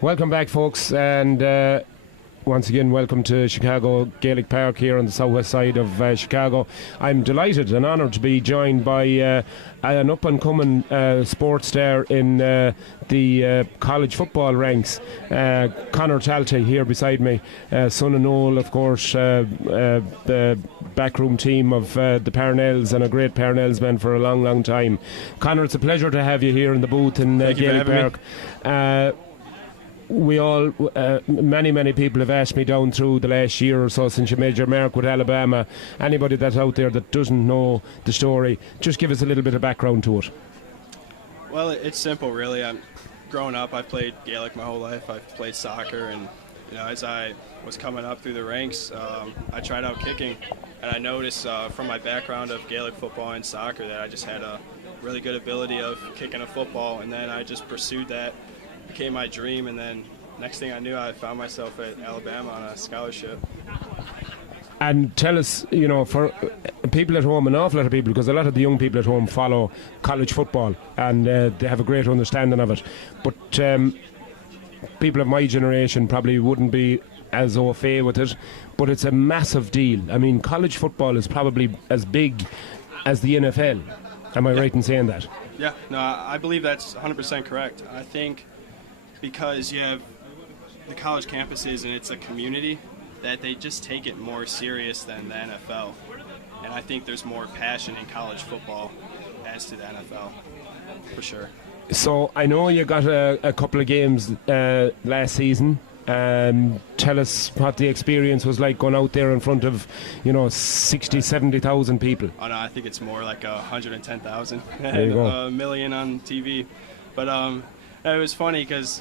Welcome back, folks, and once again, welcome to Chicago Gaelic Park here on the southwest side of Chicago. I'm delighted and honoured to be joined by an up-and-coming sports star in the college football ranks, Conor Talty, here beside me, son of Noel, of course, the backroom team of the Parnells, and a great Parnells man for a long, long time. Conor, it's a pleasure to have you here in the booth in Gaelic Park. We all, many people have asked me down through the last year or so since you made your mark with Alabama. Anybody that's out there that doesn't know the story, just give us a little bit of background to it. Well, it's simple, really. Growing up, I've played Gaelic my whole life. I've played soccer, and as I was coming up through the ranks, I tried out kicking, and I noticed from my background of Gaelic football and soccer that I just had a really good ability of kicking a football, and then I just pursued that. Became my dream, and then next thing I knew, I found myself at Alabama on a scholarship. And tell us, for people at home, an awful lot of people, because a lot of the young people at home follow college football and they have a great understanding of it, but people of my generation probably wouldn't be as au fait with it, but it's a massive deal. I mean, college football is probably as big as the NFL. Am I right in saying that? Yeah, no, I believe that's 100% correct. I think because you have the college campuses and it's a community, that they just take it more serious than the NFL. And I think there's more passion in college football as to the NFL, for sure. So I know you got a couple of games last season. Tell us what the experience was like going out there in front of 60, 70,000 people. Oh no, I think it's more like 110,000 there you go. A million on TV. But it was funny because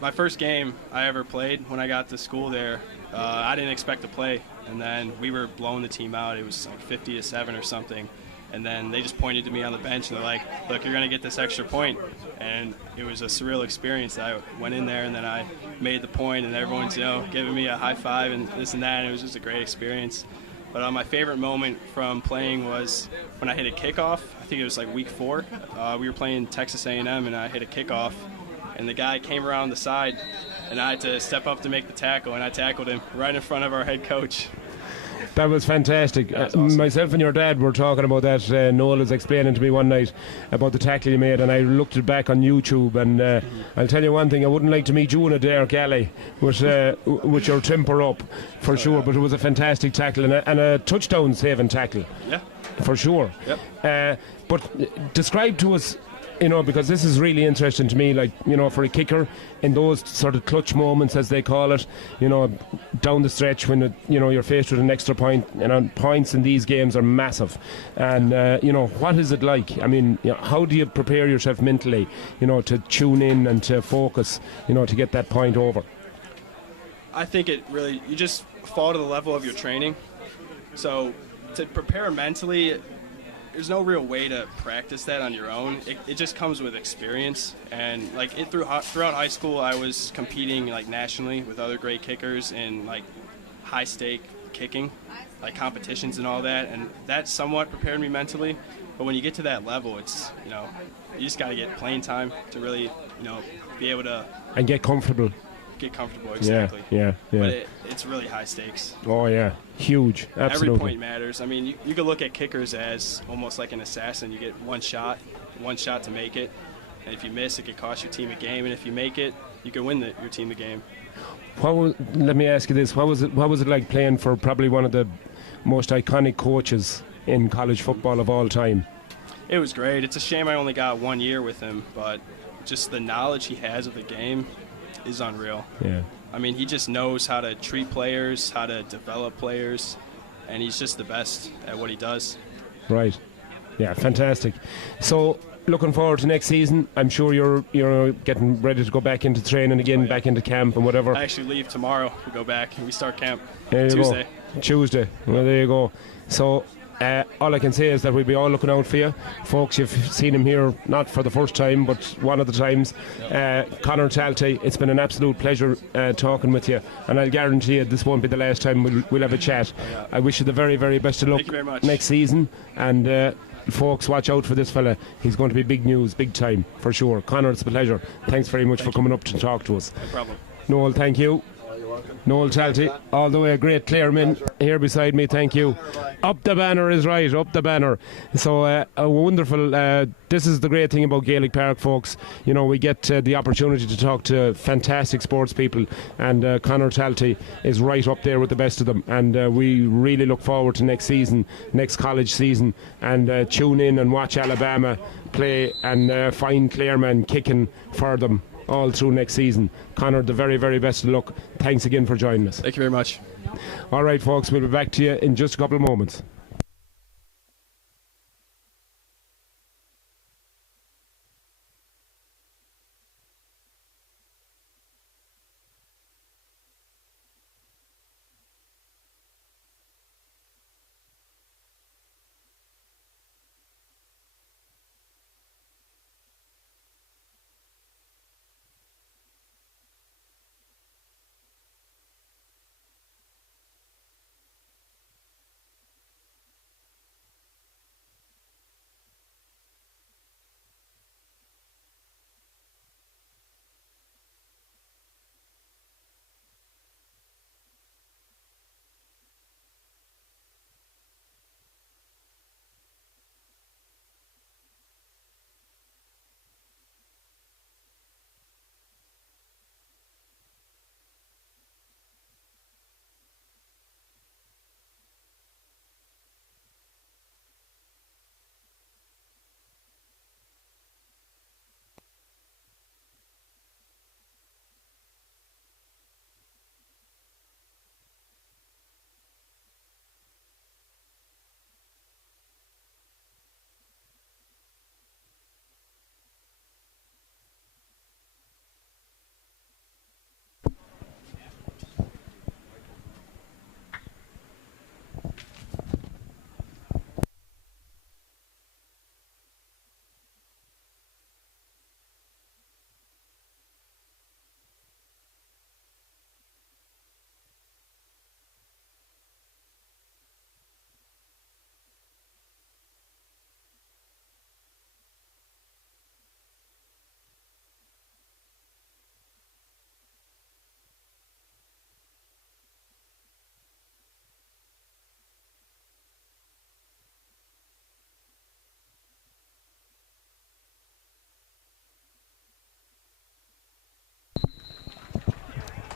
my first game I ever played when I got to school there, I didn't expect to play, and then we were blowing the team out. It was like 50-7 or something, and then they just pointed to me on the bench and they're like, look, you're going to get this extra point. And it was a surreal experience. I went in there and then I made the point, and everyone's giving me a high five and this and that, and it was just a great experience. But my favorite moment from playing was when I hit a kickoff. I think it was like week 4. We were playing Texas A&M, and I hit a kickoff, and the guy came around the side, and I had to step up to make the tackle, and I tackled him right in front of our head coach. That was fantastic. That was awesome. Myself and your dad were talking about that. Noel was explaining to me one night about the tackle you made, and I looked it back on YouTube, and I'll tell you one thing, I wouldn't like to meet you in a Derek Alley with your temper up, for sure, but it was a fantastic tackle and a touchdown saving tackle. Yeah. For sure. Yep. But describe to us, because this is really interesting to me, like, for a kicker, in those sort of clutch moments, as they call it, down the stretch when, you're faced with an extra point, points in these games are massive. And, what is it like? I mean, how do you prepare yourself mentally, to tune in and to focus, to get that point over? I think you just fall to the level of your training. So to prepare mentally, there's no real way to practice that on your own. It just comes with experience, and throughout high school, I was competing nationally with other great kickers in high stake kicking, competitions and all that, and that somewhat prepared me mentally. But when you get to that level, it's you just got to get playing time to really be able to and get comfortable. Exactly. Yeah. But it's really high stakes. Oh yeah, huge. Absolutely. Every point matters. I mean, you could look at kickers as almost like an assassin. You get one shot to make it, and if you miss, it could cost your team a game. And if you make it, you could win your team the game. Let me ask you this: What was it like playing for probably one of the most iconic coaches in college football of all time? It was great. It's a shame I only got 1 year with him, but just the knowledge he has of the game is unreal. Yeah. I mean, he just knows how to treat players, how to develop players, and he's just the best at what he does. Right. Yeah, fantastic. So, looking forward to next season. I'm sure you're getting ready to go back into training again, back into camp and whatever. I actually leave tomorrow to go back, and we start camp Tuesday. Tuesday. Well, there you go. So, all I can say is that we'll be all looking out for you. Folks, you've seen him here, not for the first time, but one of the times. Conor Talty, it's been an absolute pleasure talking with you, and I'll guarantee you this won't be the last time we'll have a chat. I wish you the very, very best of luck Thank you very much. next season, and folks, watch out for this fella. He's going to be big news, big time, for sure. Conor, it's a pleasure. Thanks very much for coming up to talk to us. No problem. Noel, thank you. Noel Chalty, all the way a great Clareman here beside me, thank you. Up the banner is right, up the banner. So a wonderful, this is the great thing about Gaelic Park, folks. You know, we get the opportunity to talk to fantastic sports people, and Conor Chalty is right up there with the best of them, and we really look forward to next season, next college season, and tune in and watch Alabama play and find Clareman kicking for them all through next season. Conor, the very, very best of luck. Thanks again for joining us. Thank you very much. All right, folks, we'll be back to you in just a couple of moments.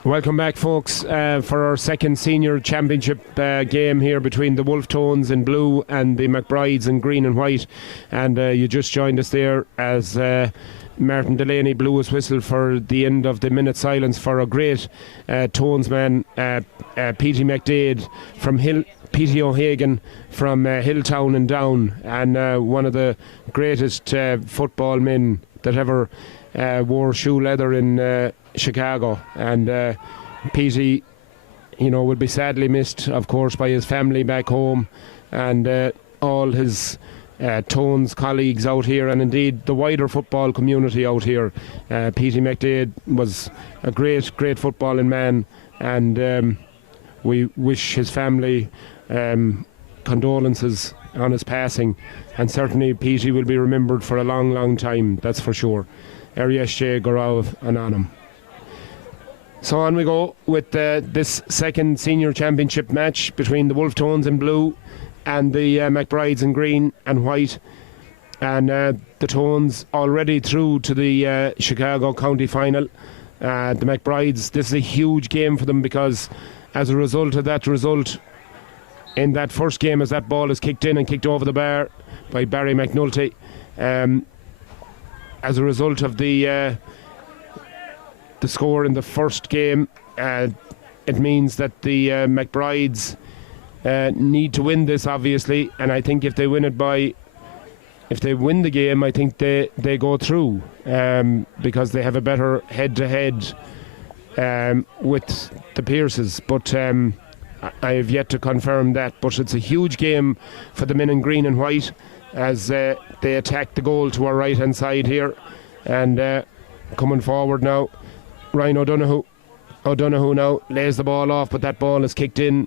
Welcome back, folks, for our second senior championship game here between the Wolf Tones in blue and the McBrides in green and white. And you just joined us there as Martin Delaney blew his whistle for the end of the minute silence for a great Tones man, P.T. McDade from P.T. O'Hagan from Hilltown and Down, and one of the greatest football men that ever wore shoe leather in Chicago. And Petey, you know, will be sadly missed, of course, by his family back home and all his Tones colleagues out here, and indeed the wider football community out here. Petey McDade was a great footballing man, and we wish his family condolences on his passing, and certainly Petey will be remembered for a long time, that's for sure. Ariashe Gorav Ananam. So on we go with this second senior championship match between the Wolf Tones in blue and the McBrides in green and white. And the Tones already through to the Chicago County Final. The McBrides, this is a huge game for them, because as a result of that result in that first game, as that ball is kicked in and kicked over the bar by Barry McNulty, as a result of the score in the first game, it means that the McBrides need to win this, obviously, and I think if they win the game, I think they go through, because they have a better head-to-head with the Pierces, but I have yet to confirm that. But it's a huge game for the men in green and white as they attack the goal to our right hand side here, and coming forward now, Ryan O'Donoghue now lays the ball off, but that ball is kicked in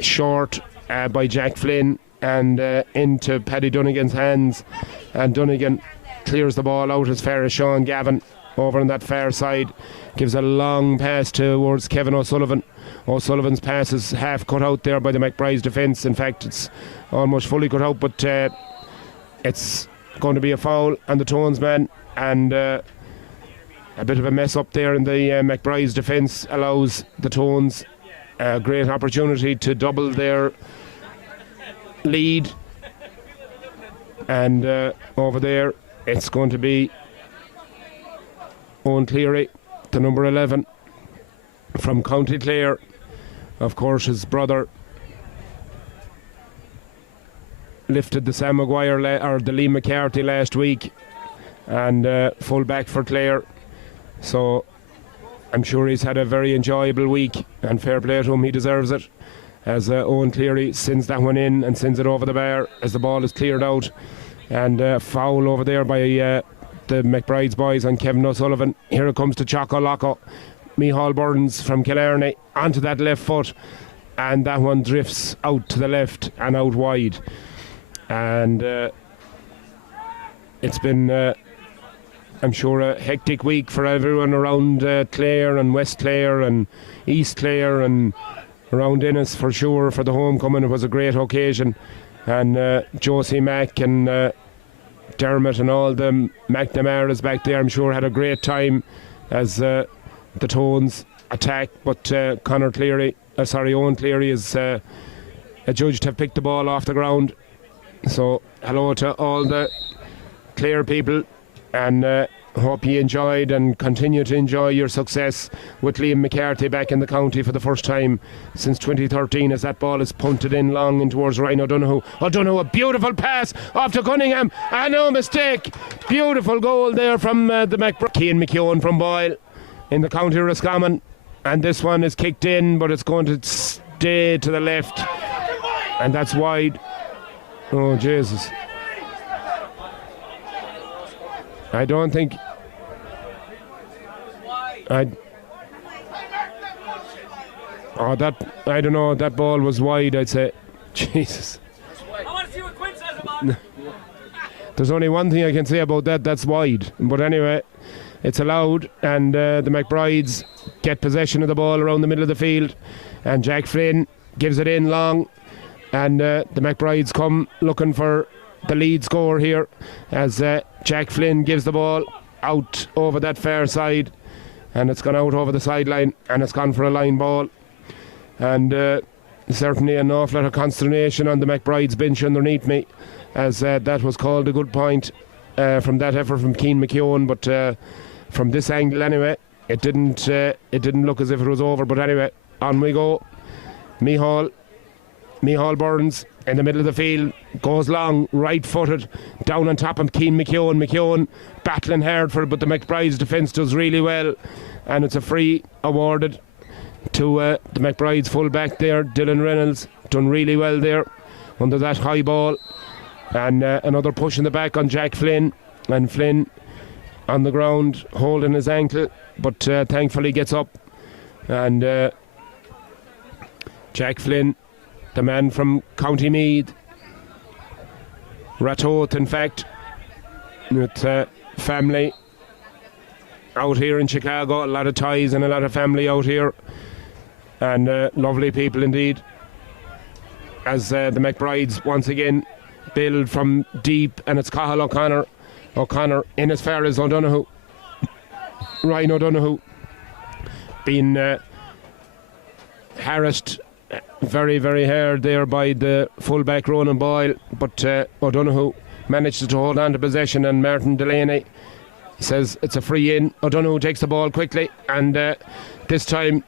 short by Jack Flynn, and into Paddy Dunnigan's hands, and Dunnigan clears the ball out as far as Sean Gavin over on that far side, gives a long pass towards Kevin O'Sullivan. O'Sullivan's pass is half cut out there by the McBride's defence. In fact, it's almost fully cut out, but it's going to be a foul on the Tones man, and a bit of a mess up there in the McBride's defence allows the Tones a great opportunity to double their lead. And over there it's going to be Owen Cleary, the number 11 from County Clare. Of course, his brother lifted the Sam Maguire or the Liam McCarthy last week, and full back for Clare. So I'm sure he's had a very enjoyable week, and fair play to him, he deserves it. As Owen Cleary sends that one in and sends it over the bar as the ball is cleared out, and foul over there by the McBride's boys on Kevin O'Sullivan. Here it comes to Choco Loco. Micheál Burns from Killarney onto that left foot, and that one drifts out to the left and out wide. And it's been I'm sure a hectic week for everyone around Clare and West Clare and East Clare and around Ennis for sure. For the homecoming, it was a great occasion, and Josie Mack and Dermot and all the McNamara's back there, I'm sure, had a great time as the Tones attack, but Owen Cleary is adjudged to have picked the ball off the ground. So hello to all the Clare people, and hope you enjoyed and continue to enjoy your success with Liam McCarthy back in the county for the first time since 2013, as that ball is punted in long in towards Ryan O'Donoghue. O'Donoghue, a beautiful pass off to Cunningham, and no mistake, beautiful goal there from the McBride. Cian McKeown from Boyle in the county of Roscommon, and this one is kicked in, but it's going to stay to the left, and that's wide. Oh Jesus, I don't think I don't know, that ball was wide, I'd say. Jesus, I want to see what Quinn says about it. There's only one thing I can say about that, that's wide. But anyway, it's allowed, and the McBrides get possession of the ball around the middle of the field, and Jack Flynn gives it in long, and the McBrides come looking for the lead score here, as Jack Flynn gives the ball out over that far side, and it's gone out over the sideline, and it's gone for a line ball, and certainly an awful lot of consternation on the McBrides bench underneath me, as that was called a good point from that effort from Cian McKeown, but from this angle anyway, it didn't look as if it was over. But anyway, on we go. Micheál Burns in the middle of the field, goes long, right-footed, down on top of Cian McKeown. McKeown battling hard for it, but the McBride's defence does really well, and it's a free awarded to the McBride's full-back there, Dylan Reynolds. Done really well there under that high ball, and another push in the back on Jack Flynn, and Flynn on the ground holding his ankle, but thankfully gets up, and Jack Flynn, the man from County Meath, Ratoath in fact, with family out here in Chicago, a lot of ties and a lot of family out here, and lovely people indeed, as the McBrides once again build from deep, and it's Cathal O'Connor in as far as O'Donoghue. Ryan O'Donoghue being harassed very, very hard there by the full-back Ronan Boyle, but O'Donoghue managed to hold on to possession, and Martin Delaney says it's a free in. O'Donoghue takes the ball quickly, and this time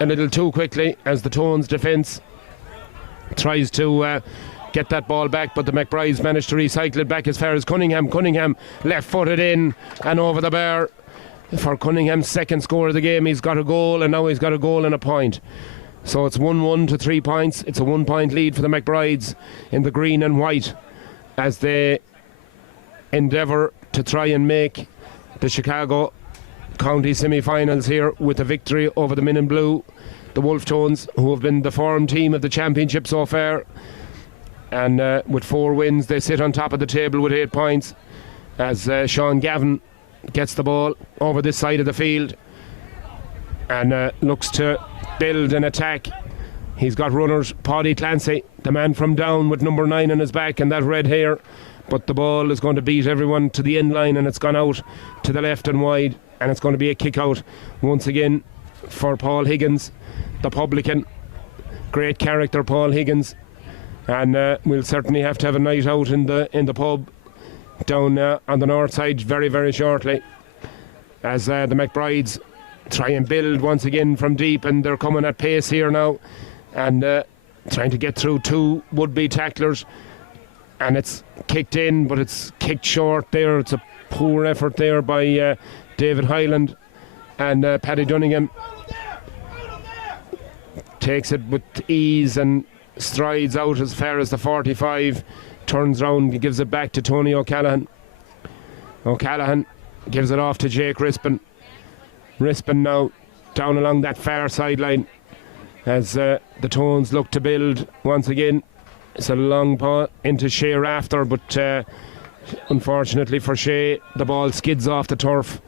a little too quickly, as the Tones defence tries to get that ball back, but the McBrides managed to recycle it back as far as Cunningham. Cunningham left-footed in and over the bar for Cunningham's second score of the game. He's got a goal, and now he's got a goal and a point. So it's 1-1 to 3 points. It's a 1 point lead for the McBrides in the green and white, as they endeavour to try and make the Chicago County semi-finals here with a victory over the Men in Blue, the Wolf Tones, who have been the form team of the championship so far. And with 4 wins, they sit on top of the table with 8 points. As Sean Gavin gets the ball over this side of the field and looks to build an attack. He's got runners, Paddy Clancy, the man from down with number 9 on his back and that red hair. But the ball is going to beat everyone to the end line, and it's gone out to the left and wide, and it's going to be a kick out once again for Paul Higgins, the publican. Great character, Paul Higgins. And we'll certainly have to have a night out in the pub down on the north side very, very shortly, as the McBrides try and build once again from deep, and they're coming at pace here now and trying to get through 2 would-be tacklers, and it's kicked in, but it's kicked short there. It's a poor effort there by David Hyland, and Paddy Dunningham takes it with ease and strides out as far as the 45, turns round and gives it back to Tony O'Callaghan. O'Callaghan gives it off to Jake Rispin. Rispin now down along that far sideline as the Tones look to build once again. It's a long ball into Shea Rafter, but unfortunately for Shea, the ball skids off the turf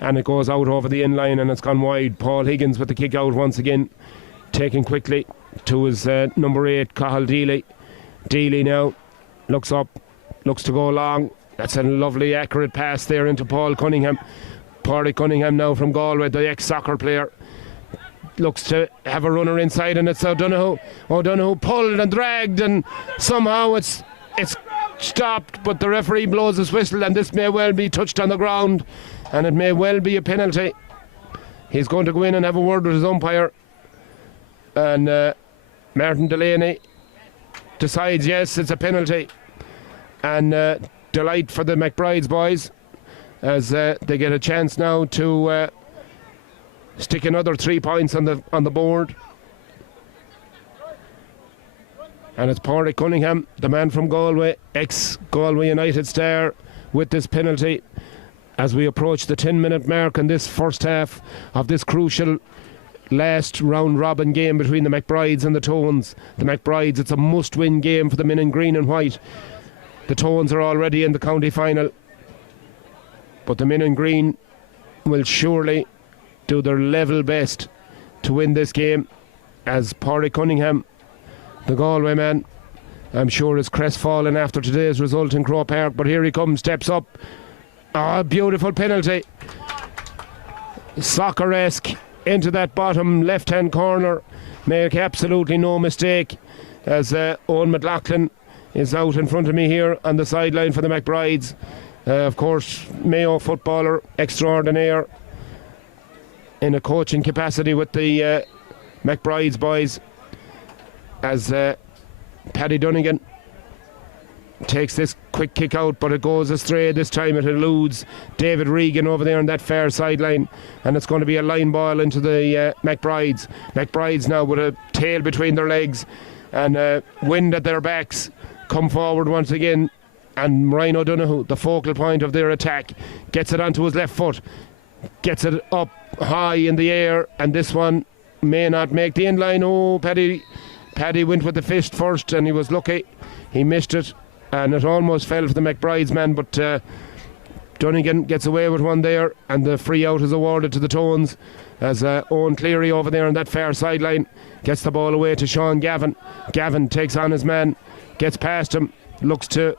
and it goes out over the end line and it's gone wide. Paul Higgins with the kick out once again, taken quickly to his number 8, Cathal Deely. Deely now looks up, looks to go long. That's a lovely accurate pass there into Paul Cunningham. Pádraig Cunningham now from Galway, the ex-soccer player, looks to have a runner inside, and it's O'Donoghue. O'Donoghue pulled and dragged, and somehow it's stopped, but the referee blows his whistle, and this may well be touched on the ground, and it may well be a penalty. He's going to go in and have a word with his umpire, and Martin Delaney decides yes, it's a penalty, and delight for the McBrides boys as they get a chance now to stick another 3 points on the board. And it's Pádraig Cunningham, the man from Galway, ex-Galway United star, with this penalty as we approach the 10-minute mark in this first half of this crucial last round-robin game between the McBrides and the Tones. The McBrides, it's a must-win game for the men in green and white. The Tones are already in the county final, but the men in green will surely do their level best to win this game, as Pádraig Cunningham, the Galway man, I'm sure is crestfallen after today's result in Croke Park, but here he comes, steps up. Beautiful penalty, soccer-esque, into that bottom left hand corner. Make absolutely no mistake, as Owen McLaughlin is out in front of me here on the sideline for the McBrides. Of course, Mayo footballer extraordinaire in a coaching capacity with the McBrides boys, as Paddy Dunnigan takes this quick kick out, but it goes astray. This time it eludes David Regan over there on that far sideline, and it's going to be a line ball into the McBrides. McBrides now with a tail between their legs and wind at their backs come forward once again, and Ryan O'Donoghue, the focal point of their attack, gets it onto his left foot, gets it up high in the air, and this one may not make the end line. Paddy went with the fist first and he was lucky, he missed it, and it almost fell for the McBrides man, but Dunnigan gets away with one there, and the free out is awarded to the Tones, as Owen Cleary over there on that far sideline gets the ball away to Sean Gavin. Gavin takes on his man, gets past him, looks to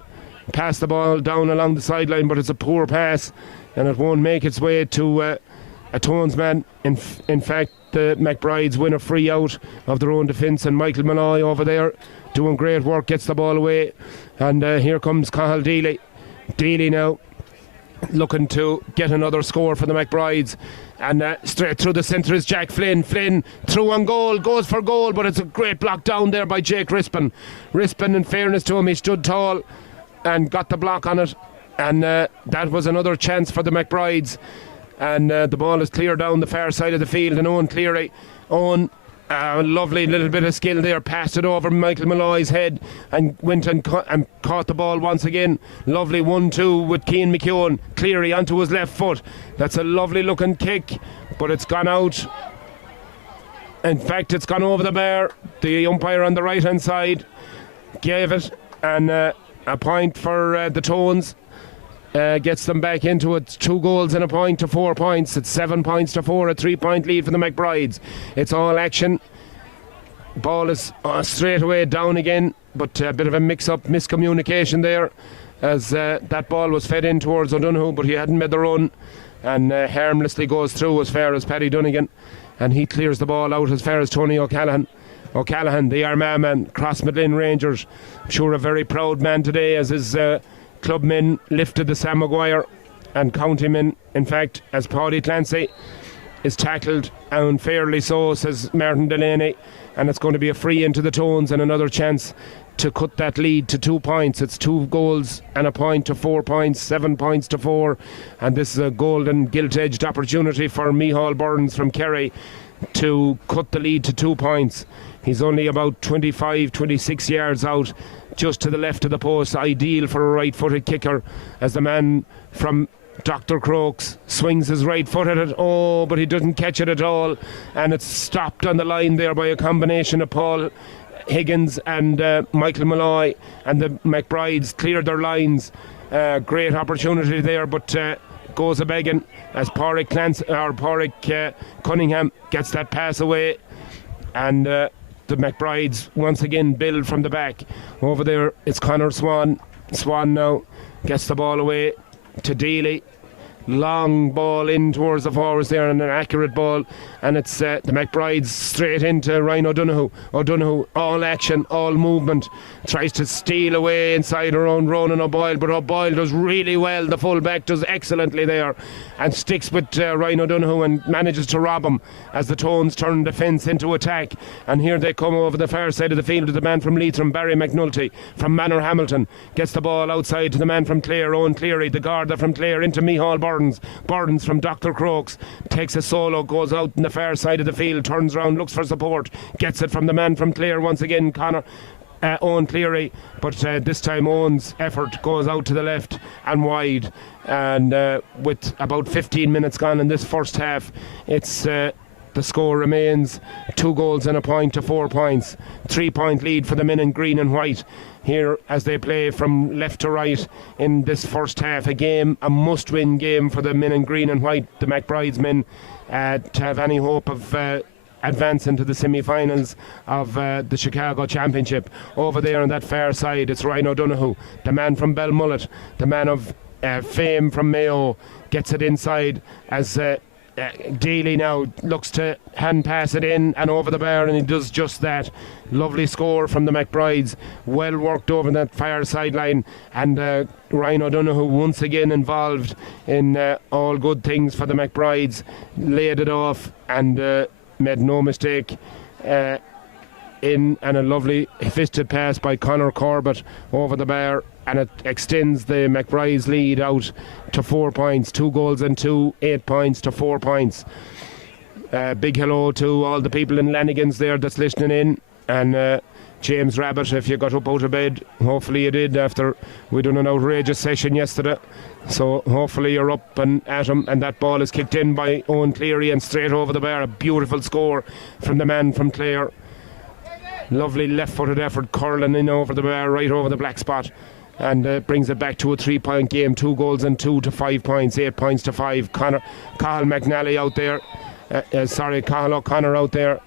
pass the ball down along the sideline, but it's a poor pass and it won't make its way to a Tones man. In fact, the McBrides win a free out of their own defence, and Michael Malloy over there doing great work gets the ball away, and here comes Cathal Deely. Deely now looking to get another score for the McBrides, and straight through the centre is Jack Flynn. Flynn through on goal, goes for goal, but it's a great block down there by Jake Rispin. Rispin, in fairness to him, he stood tall and got the block on it, and that was another chance for the McBrides, and the ball is cleared down the far side of the field, and Owen Cleary, lovely little bit of skill there, passed it over Michael Malloy's head and went and caught the ball once again. Lovely 1-2 with Cian McKeown. Cleary onto his left foot. That's a lovely looking kick, but it's gone out. In fact, it's gone over the bar. The umpire on the right hand side gave it and a point for the Tones. Gets them back into it. 2 goals and a point to 4 points. It's 7 points to 4, a 3-point lead for the McBrides. It's all action. Ball is straight away down again, but a bit of a mix-up, miscommunication there, as that ball was fed in towards O'Donoghue, but he hadn't made the run, and harmlessly goes through as far as Paddy Dunnigan, and he clears the ball out as far as Tony O'Callaghan. O'Callaghan, the Armagh man, Cross Midlin Rangers. I'm sure a very proud man today, as his clubmen lifted the Sam Maguire and county men. In fact, as Paddy Clancy is tackled unfairly, so says Martin Delaney, and it's going to be a free into the Tones and another chance to cut that lead to 2 points. It's 2 goals and a point to 4 points, 7 points to 4, and this is a golden gilt-edged opportunity for Micheál Burns from Kerry to cut the lead to 2 points. He's only about 25, 26 yards out, just to the left of the post, ideal for a right-footed kicker, as the man from Dr. Crokes swings his right foot at it. Oh, but he doesn't catch it at all, and it's stopped on the line there by a combination of Paul Higgins and Michael Malloy, and the McBrides cleared their lines. Great opportunity there, but goes a begging as Pádraig Cunningham gets that pass away, and the McBrides once again build from the back. Over there it's Conor Swan. Swan now gets the ball away to Dealey. Long ball in towards the forwards there, and an accurate ball, and it's the McBrides straight into Ryan O'Donoghue. O'Donoghue, all action, all movement, tries to steal away inside her own Ronan O'Boyle, but O'Boyle does really well. The full-back does excellently there and sticks with Ryan O'Donoghue and manages to rob him as the Tones turn defence into attack. And here they come over the far side of the field to the man from Leitrim, Barry McNulty. From Manor Hamilton gets the ball outside to the man from Clare, Owen Cleary, the Garda from Clare, into Micheál Burns from Dr. Crokes, takes a solo, goes out in the far side of the field, turns around, looks for support, gets it from the man from Clare once again, Owen Cleary, but this time Owen's effort goes out to the left and wide, and with about 15 minutes gone in this first half, it's the score remains 2 goals and a point to 4 points. 3-point lead for the men in green and white here as they play from left to right in this first half. A must-win game for the men in green and white, the McBrides men, to have any hope of advancing to the semi-finals of the Chicago Championship. Over there on that far side, it's Ryan O'Donoghue, the man from Belmullet, the man of fame from Mayo, gets it inside as Daly now looks to hand pass it in and over the bar, and he does just that. Lovely score from the McBrides, well worked over that far sideline, and Ryan O'Donoghue once again involved in all good things for the McBrides, laid it off and made no mistake in, and a lovely fisted pass by Conor Corbett over the bar, and it extends the McBride's lead out to 4 points. 2 goals and 2, 8 points to 4 points. Big hello to all the people in Lanigan's there that's listening in, and James Rabbit, if you got up out of bed, hopefully you did after we done an outrageous session yesterday, so hopefully you're up and at him. And that ball is kicked in by Owen Cleary and straight over the bar. A beautiful score from the man from Clare. Lovely left-footed effort, curling in over the bar, right over the black spot, and brings it back to a 3-point game. 2 goals and 2 to 5 points, 8 points to 5. Cathal McNally out there, Cathal O'Connor out there.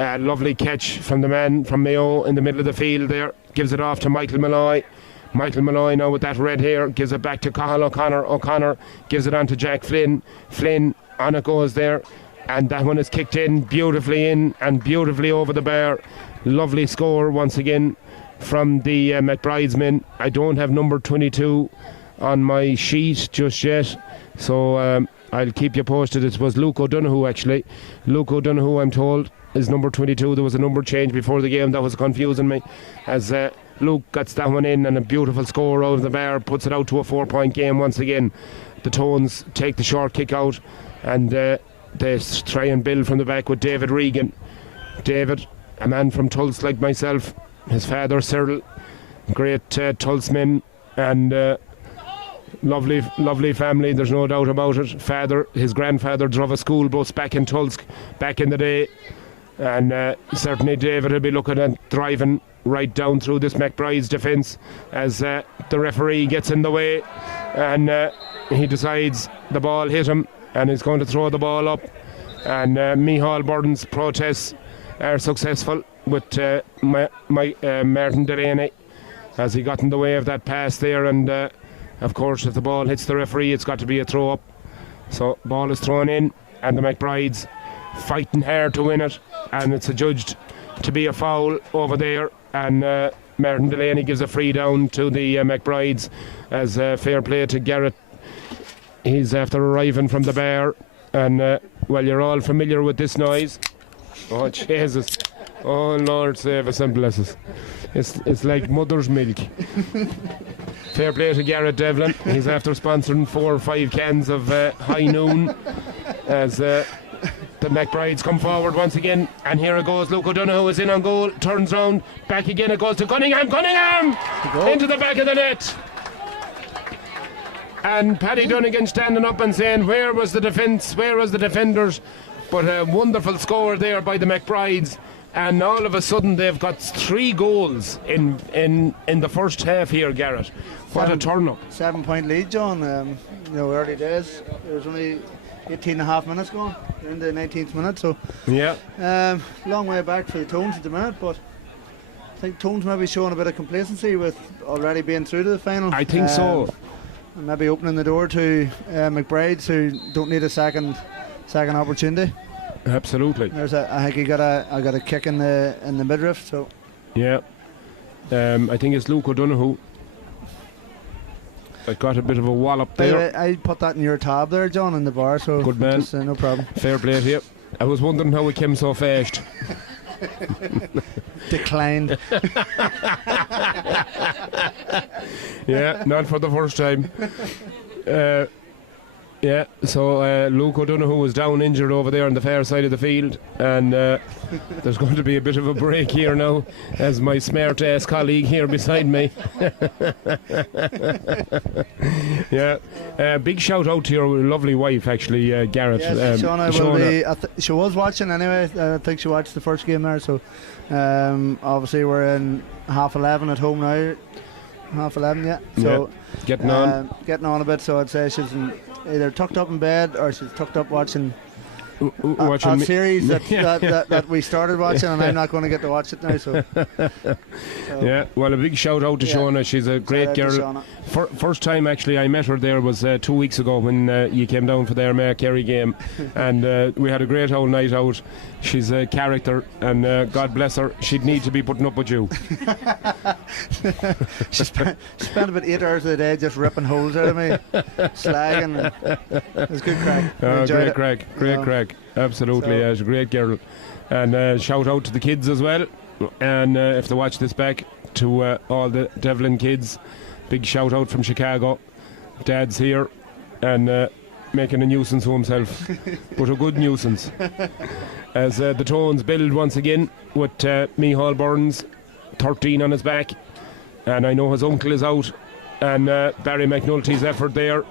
Lovely catch from the man from Mayo in the middle of the field there. Gives it off to Michael Malloy. Michael Malloy now with that red hair gives it back to Cathal O'Connor. O'Connor gives it on to Jack Flynn. Flynn, on it goes there, and that one is kicked in and beautifully over the bar. Lovely score once again from the McBrides men. I don't have number 22 on my sheet just yet, so I'll keep you posted. It was Luke O'Donoghue actually. Luke O'Donoghue, I'm told, is number 22. There was a number change before the game that was confusing me, as Luke gets that one in, and a beautiful score out of the bar, puts it out to a 4-point game once again. The Tones take the short kick out, and they try and build from the back with David Regan. David, a man from Tulse like myself, his father Cyril, great Tulseman, and lovely family, there's no doubt about it. His grandfather drove a school bus back in Tulsk back in the day, And certainly David will be looking at driving right down through this McBride's defence as the referee gets in the way, and he decides the ball hit him and he's going to throw the ball up. And Micheál Burden's protests are successful with Martin Delaney as he got in the way of that pass there. And of course, if the ball hits the referee, it's got to be a throw up. So ball is thrown in, and the McBrides fighting hard to win it, and it's adjudged to be a foul over there. And Martin Delaney gives a free down to the McBrides as fair play to Garrett. He's after arriving from the bar, and well, you're all familiar with this noise. Oh Jesus, oh Lord save us and bless us. It's like mother's milk. Fair play to Garrett Devlin. He's after sponsoring 4 or 5 cans of High Noon as the McBrides come forward once again. And here it goes. Luke O'Donoghue is in on goal. Turns round. Back again it goes to Cunningham. Cunningham! Into the back of the net. And Paddy Dunnigan standing up and saying, where was the defence? Where was the defenders? But a wonderful score there by the McBrides. And all of a sudden they've got 3 goals in the first half here, Garrett. What a turn-up. 7-point lead, John. Early days. There was only 18.5 minutes gone. They're in the 19th minute, so yeah. Long way back for the Tones at the minute, but I think Tones maybe showing a bit of complacency with already being through to the final. I think so. And maybe opening the door to McBrides, who don't need a second opportunity. Absolutely. I think he got a kick in the midriff. So yeah, I think it's Luke O'Donoghue that got a bit of a wallop there. I put that in your tab there, John, in the bar. So good man. Just, no problem. Fair play to you. I was wondering how it came so fast. Declined. Yeah, not for the first time. Yeah, so Luke O'Donoghue was down injured over there on the far side of the field, and there's going to be a bit of a break here now as my smart ass colleague here beside me. Yeah, big shout out to your lovely wife, actually, Garrett. Yes, Shauna will be. She was watching anyway. I think she watched the first game there. So obviously we're in 11:30 at home now. 11:30, yeah. So yeah, getting on a bit. So I'd say she's either tucked up in bed or she's tucked up watching a series that we started watching, and I'm not going to get to watch it now. So yeah, well, a big shout out to Shauna. She's a great girl. First time actually I met her there was 2 weeks ago when you came down for the Armagh Kerry game, and we had a great whole night out. She's a character, and God bless her, she'd need to be putting up with you. She spent about 8 hours of the day just ripping holes out of me, slagging. It was good crack. Great crack. Absolutely, she's a great girl. And shout out to the kids as well. And if they watch this back, to all the Devlin kids, big shout out from Chicago. Dad's here and making a nuisance of himself, but a good nuisance. As the Tones build once again with Micheál Burns, 13 on his back, and I know his uncle is out, and Barry McNulty's effort there,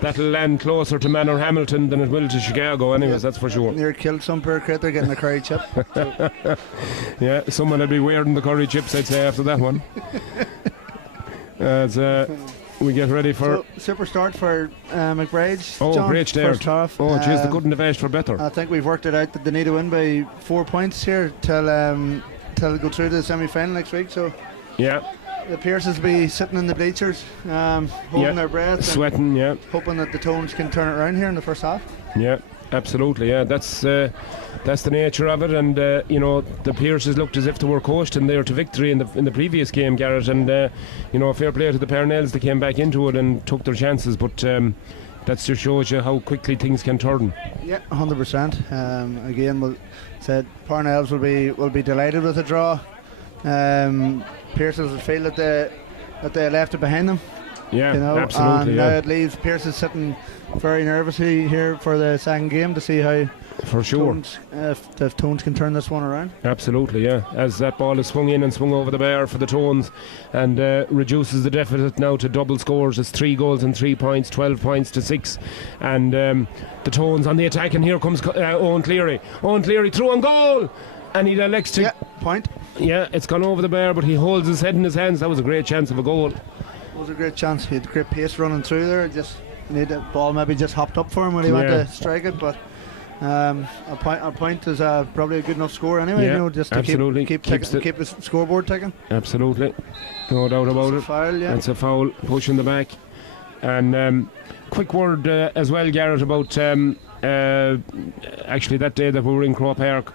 that'll land closer to Manor Hamilton than it will to Chicago anyways, that's for sure. Near killed some poor critter getting a curry chip. So. Yeah, someone will be wearing the curry chips, I'd say, after that one. As we get ready for super start for McBride's. Oh, John, great start. First half. Oh jeez, they couldn't have asked for better. I think we've worked it out that they need to win by 4 points here till they go through to the semi-final next week. So yeah, the Pearces will be sitting in the bleachers, holding their breath, sweating, hoping that the Tones can turn it around here in the first half. Yeah, absolutely. Yeah, that's the nature of it. And the Pearces looked as if they were coasting there to victory in the previous game, Garrett. And fair play to the Parnells. They came back into it and took their chances, but that just shows you how quickly things can turn. Yeah, 100%. Again, we'll said Parnells will be delighted with the draw. Pearces will feel that they left it behind them. Yeah, absolutely. And now it leaves Pearces sitting very nervously here for the second game to see how. For sure. If Tones can turn this one around. Absolutely, yeah. As that ball is swung in and swung over the bar for the Tones and reduces the deficit now to double scores. It's 3 goals and 3 points, 12 points to 6. And the Tones on the attack, and here comes Owen Cleary. Owen Cleary through on goal. And he elects to... Yeah, point. Yeah, it's gone over the bar, but he holds his head in his hands. That was a great chance of a goal. It was a great chance. He had great pace running through there. Just need the ball maybe just hopped up for him when he went to strike it, but a point is probably a good enough score anyway. Yeah, just to absolutely. keep the scoreboard ticking. Absolutely, no doubt about it. Foul, yeah. It's a foul, pushing the back. And quick word as well, Garrett, about actually that day that we were in Croke Park.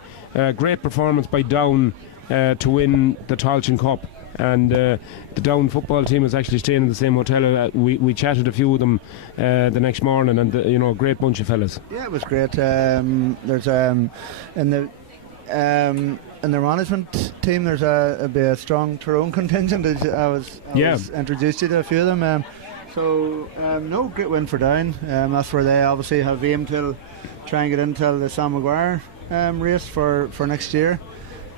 Great performance by Down to win the Tailteann Cup. And the Down football team was actually staying in the same hotel. We chatted a few of them the next morning, and a great bunch of fellas. Yeah, it was great. There's in the management team, there's a strong Tyrone contingent. I was introduced you to a few of them. No, great win for Down. That's where they obviously have aimed to try and get into the Sam Maguire race for next year.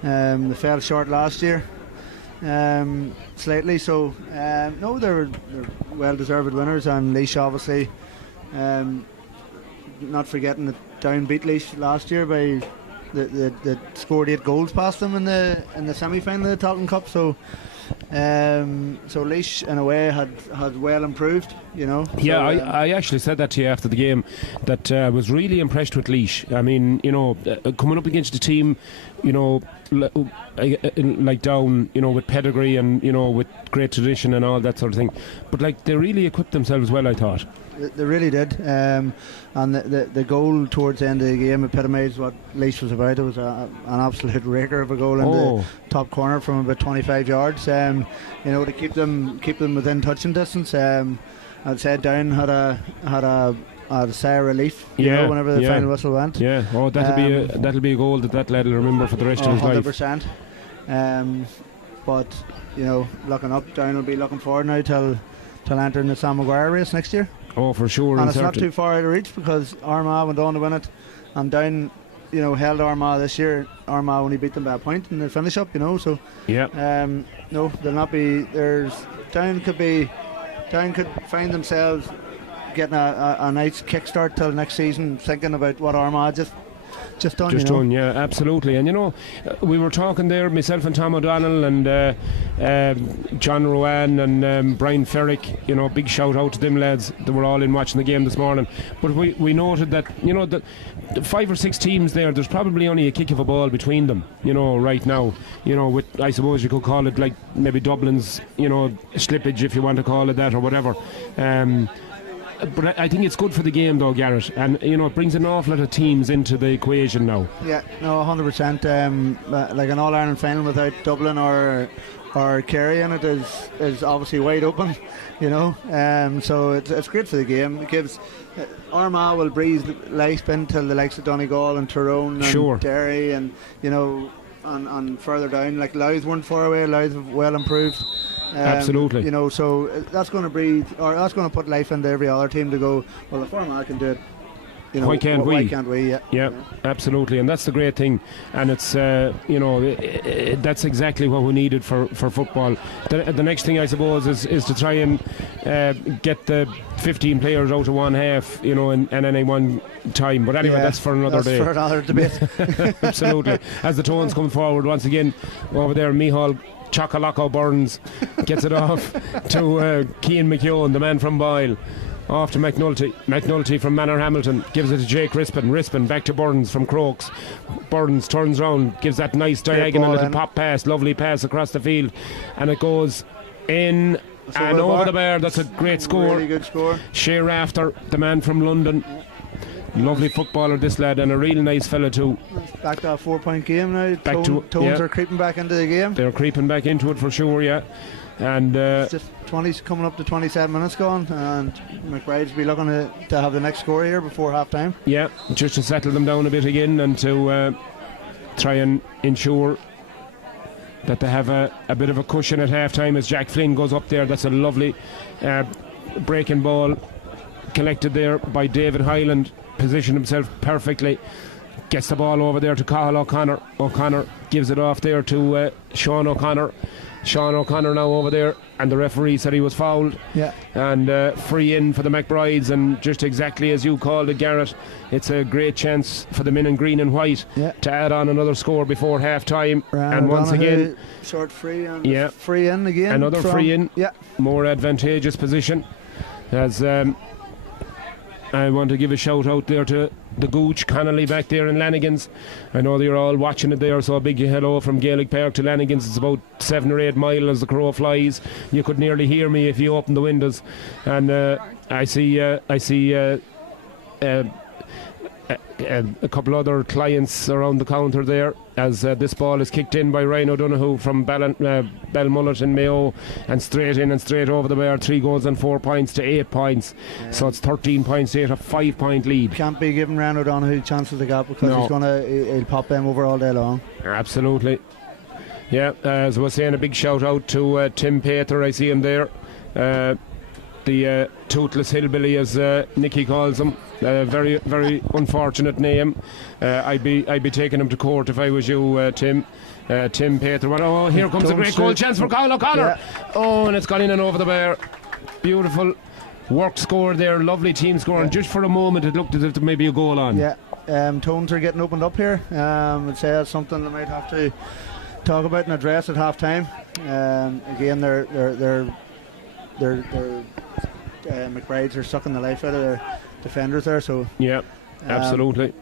They fell short last year. Slightly, so no, they're well-deserved winners, and Laois obviously, not forgetting that Down beat Laois last year by the scored 8 goals past them in the semi-final of the Tailteann Cup. So Laois in a way had well improved, Yeah, so, I actually said that to you after the game, that I was really impressed with Laois. I mean, coming up against a team, like Down, with pedigree and with great tradition and all that sort of thing, but they really equipped themselves well, I thought. They really did, and the goal towards the end of the game epitomised what Laois was about. It was an absolute raker of a goal in the top corner from about 25 yards. To keep them within touching distance. I'd say Down had a sigh of relief, whenever the final whistle went. Yeah, that'll be a goal that lad will remember for the rest of his life. 100%. But looking up, Down will be looking forward now till entering the Sam Maguire race next year. Oh, for sure. And it's not too far out of reach, because Armagh went on to win it, and Down, held Armagh this year. Armagh only beat them by a point in the finish up, So yeah. No, there'll not be. Down could find themselves getting a nice kickstart till next season, thinking about what Armagh just done. Yeah, absolutely. And we were talking there, myself and Tom O'Donnell and John Rowan and Brian Ferrick. Big shout out to them lads. They were all in watching the game this morning. But we noted that that the 5 or 6 teams there's probably only a kick of a ball between them. Right now. With, I suppose you could call it like maybe Dublin's slippage, if you want to call it that, or whatever. But I think it's good for the game, though, Garrett, and it brings an awful lot of teams into the equation now. Yeah, no, 100%. Like an All-Ireland final without Dublin or Kerry in it is obviously wide open, So it's great for the game. It gives Armagh will breathe life into the likes of Donegal and Tyrone and Derry, and and further down, like Louth weren't far away. Louth have well improved. Absolutely. So that's going to breathe, or that's going to put life into every other team to go, well, if Armagh can do it, why can't we? Why can't we? Yeah, absolutely, and that's the great thing. And it's that's exactly what we needed for football. The next thing, I suppose, is to try and get the 15 players out of one half, in any one time. But anyway, that's for another day. For another debate. Absolutely. As the tones come forward once again, over there, Micheál Chocolacco Burns gets it off to Cian McKeown, the man from Boyle. Off to McNulty. McNulty from Manor Hamilton gives it to Jake Rispin. Rispin back to Burns from Crokes. Burns turns round, gives that nice diagonal little pop pass, lovely pass across the field, and it goes in and over the bar. That's a great score. Really good score. Shea Rafter, the man from London. Lovely footballer, this lad, and a real nice fella too. Back to a 4-point game now. Tones are creeping back into the game. They're creeping back into it for sure, yeah. And it's just 20 coming up to 27 minutes gone, and McBride's be looking to have the next score here before half time. Yeah, just to settle them down a bit again, and to try and ensure that they have a bit of a cushion at half time as Jack Flynn goes up there. That's a lovely breaking ball collected there by David Hyland, positioned himself perfectly, Gets the ball over there to Cathal O'Connor. O'Connor gives it off there to Sean O'Connor. Sean O'Connor now over there, and the referee said he was fouled. Yeah. And free in for the McBrides, and just exactly as you called it, Garrett, it's a great chance for the men in green and white to add on another score before half time. And once again, short free and free in again. Another free in. Yeah. More advantageous position. As I want to give a shout out there to the Gooch Connolly back there in Lanigan's. I know they're all watching it there, so a big hello from Gaelic Park to Lanigan's. It's about 7 or 8 miles as the crow flies. You could nearly hear me if you open the windows. And I see a couple other clients around the counter there as this ball is kicked in by Ryan O'Donoghue from Belmullet in Mayo, and straight in and straight over the bar. 3 goals and 4 points to 8 points. So it's 13 points to 8, a 5-point lead. Can't be giving Ryan O'Donoghue chances to gap, because he'll pop them over all day long. Absolutely. Yeah, as I was saying, a big shout out to Tim Pater. I see him there. The toothless hillbilly, as Nicky calls him. Very, very unfortunate name. I'd be taking him to court if I was you, Tim. Tim Pater. Oh, here comes a great goal chance for Cathal O'Connor. Oh, and it's gone in and over the bar. Beautiful work score there. Lovely team score. And just for a moment, it looked as if there may be a goal on. Yeah, tones are getting opened up here. I'd say that's something they might have to talk about and address at half time. Again, they're McBrides are sucking the life out of their defenders there. So yeah, absolutely.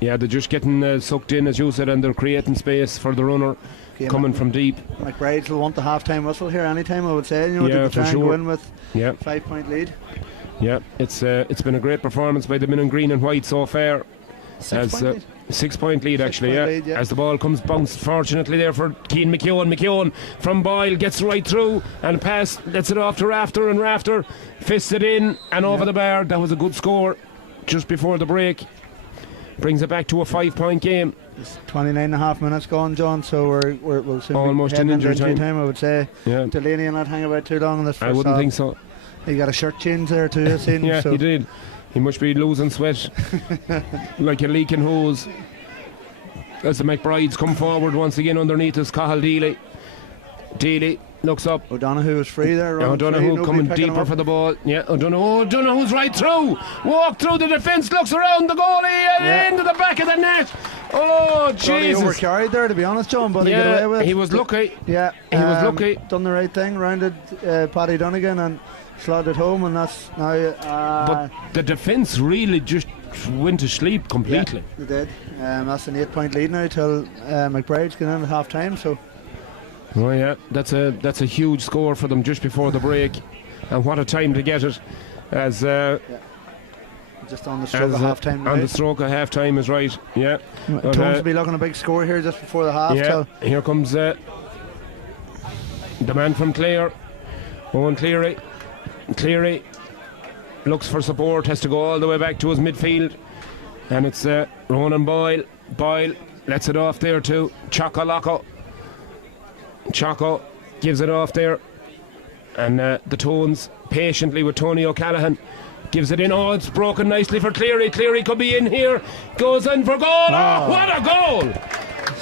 Yeah, they're just getting sucked in, as you said, and they're creating space for the runner coming from deep. McBrides will want the half-time whistle here anytime, I would say. Yeah, to try and go in with 5-point lead. Yeah, it's been a great performance by the men in green and white so far. 6-point lead actually, lead, as the ball comes bounced fortunately there for Keane McKeown from Boyle, gets right through and pass, lets it off to Rafter, and Rafter fists it in and over the bar. That was a good score just before the break, brings it back to a 5-point game. It's 29 and a half minutes gone, John, so we'll soon almost in injury time, I would say. Delaney will not hang about too long in this first I wouldn't think so. He got a shirt change there too. Yeah, he did. He must be losing sweat like a leaking hose. As the McBrides come forward once again underneath us, Cathal Daly looks up. O'Donoghue is free there. O'Donoghue coming deeper for the ball. Yeah, O'Donoghue's right through. Walk through the defence, looks around the goalie and into the back of the net. Oh, Jesus. He overcarried there, to be honest, John, but he got away with it. He was lucky. Yeah, he was lucky. Done the right thing, rounded Paddy Donegan and slotted it home, and that's now. But the defence really just went to sleep completely. Yeah, they did. That's an 8-point lead now till McBride's getting in at half time. So. Oh yeah, that's a huge score for them just before the break, and what a time to get it. As just on the stroke of half time. On the stroke of half time is right. Yeah. Tones will be looking a big score here just before the half. Yeah. Here comes the man from Clare, Owen Cleary. Cleary looks for support, has to go all the way back to his midfield, and it's Ronan Boyle. Boyle lets it off there to Chocolocco. Choco gives it off there, and the Tones patiently with Tony O'Callaghan gives it in. Oh, it's broken nicely for Cleary. Cleary could be in here, goes in for goal. Oh, what a goal!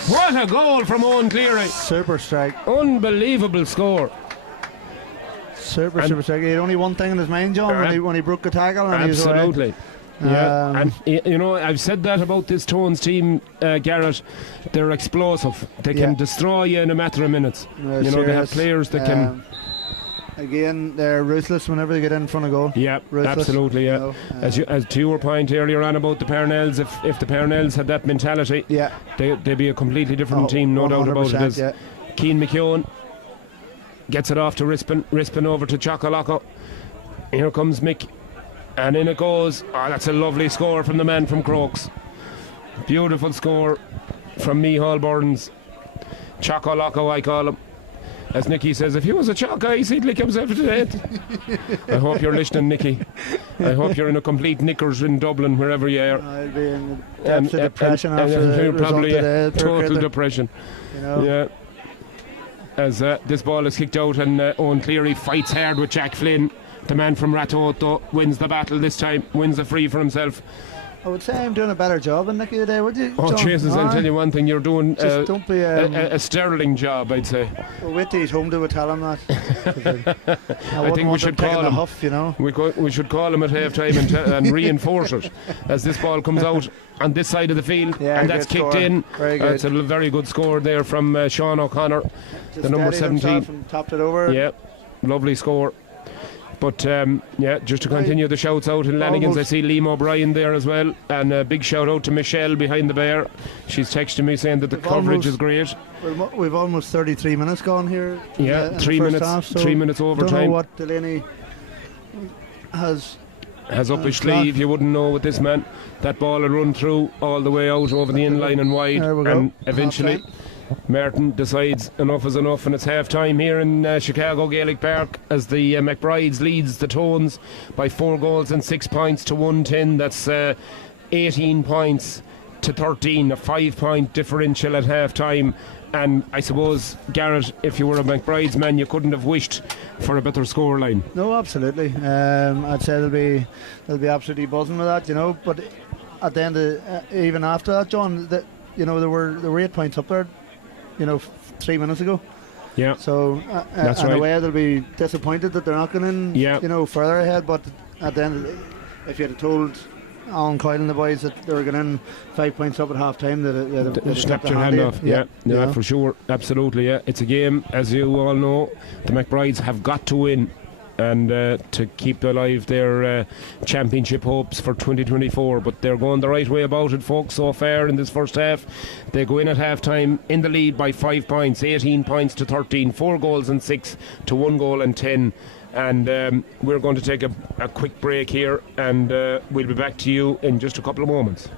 What a goal from Owen Cleary. Super strike. Unbelievable score. Super strike. He had only one thing in his mind, John, when he broke the tackle. And absolutely. He was yeah, and I've said that about this Tones team, Garrett. They're explosive. They can destroy you in a matter of minutes. They have players that can. Again, they're ruthless whenever they get in front of goal. Yeah, ruthless, absolutely. Yeah, as to your point earlier on about the Parnells, if the Parnells had that mentality, they'd be a completely different team, no doubt about it. Is Keane McKeown gets it off to Rispin over to Chocolocco. Here comes Mick. And in it goes. Oh, that's a lovely score from the man from Crokes. Beautiful score from Micheál Burns. Chocolocco, I call him. As Nicky says, if he was a chalk ice, he'd lick himself to death. I hope you're listening, Nicky. I hope you're in a complete knickers in Dublin, wherever you are. I'll be in the depths of depression after the probably result today. Total depression. Yeah. As this ball is kicked out, and Owen Cleary fights hard with Jack Flynn. The man from Ratoato wins the battle this time, wins the free for himself. I would say I'm doing a better job than Nicky today, would you? Oh, John? Jesus, I'll tell you one thing, you're doing Just don't be. a sterling job, I'd say. We'll wait till he's home to tell him that. I think we should call him. Huff, you know. We should call him at half time and reinforce it as this ball comes out on this side of the field, Yeah, and that's good kicked score. in. Very good. It's a very good score there from Sean O'Connor, Just the number steadied 17. himself and topped it over. Yeah, lovely score. But just to continue the shouts out in Lanigan's, I see Liam O'Brien there as well, and a big shout out to Michelle behind the bar. She's texting me saying that the coverage is great. We've almost 33 minutes gone here. Yeah, in the 3 first minutes. half, so 3 minutes don't overtime. know what Delaney has up his sleeve. You wouldn't know with this man. That ball will run through all the way out over the in-line and wide, There we go. and eventually Half-time. Martin decides enough is enough, and it's half time here in Chicago Gaelic Park as the McBrides leads the Tones by 4 goals and 6 points to 110. That's 18 points to 13, a 5-point differential at half time. And I suppose, Garrett, if you were a McBride's man, you couldn't have wished for a better scoreline. No, absolutely. I'd say they'll be absolutely buzzing with that, you know. But at the end of even after that, John, there were 8 points up there, you know, 3 minutes ago. Yeah. So That's in right. a way, they'll be disappointed that they're not going in, Yeah. you know, further ahead. But at the end, if you had told Alan Coyle and the boys that they were going in 5 points up at half time, they'd Snapped your hand off. Yeah, for sure. Absolutely, yeah. It's a game, as you all know, the McBrides have got to win and to keep alive their championship hopes for 2024. But they're going the right way about it, folks, so far in this first half. They go in at half time in the lead by 5 points, 18 points to 13, 4 goals and 6 to 1 goal and 10. And we're going to take a quick break here, and we'll be back to you in just a couple of moments.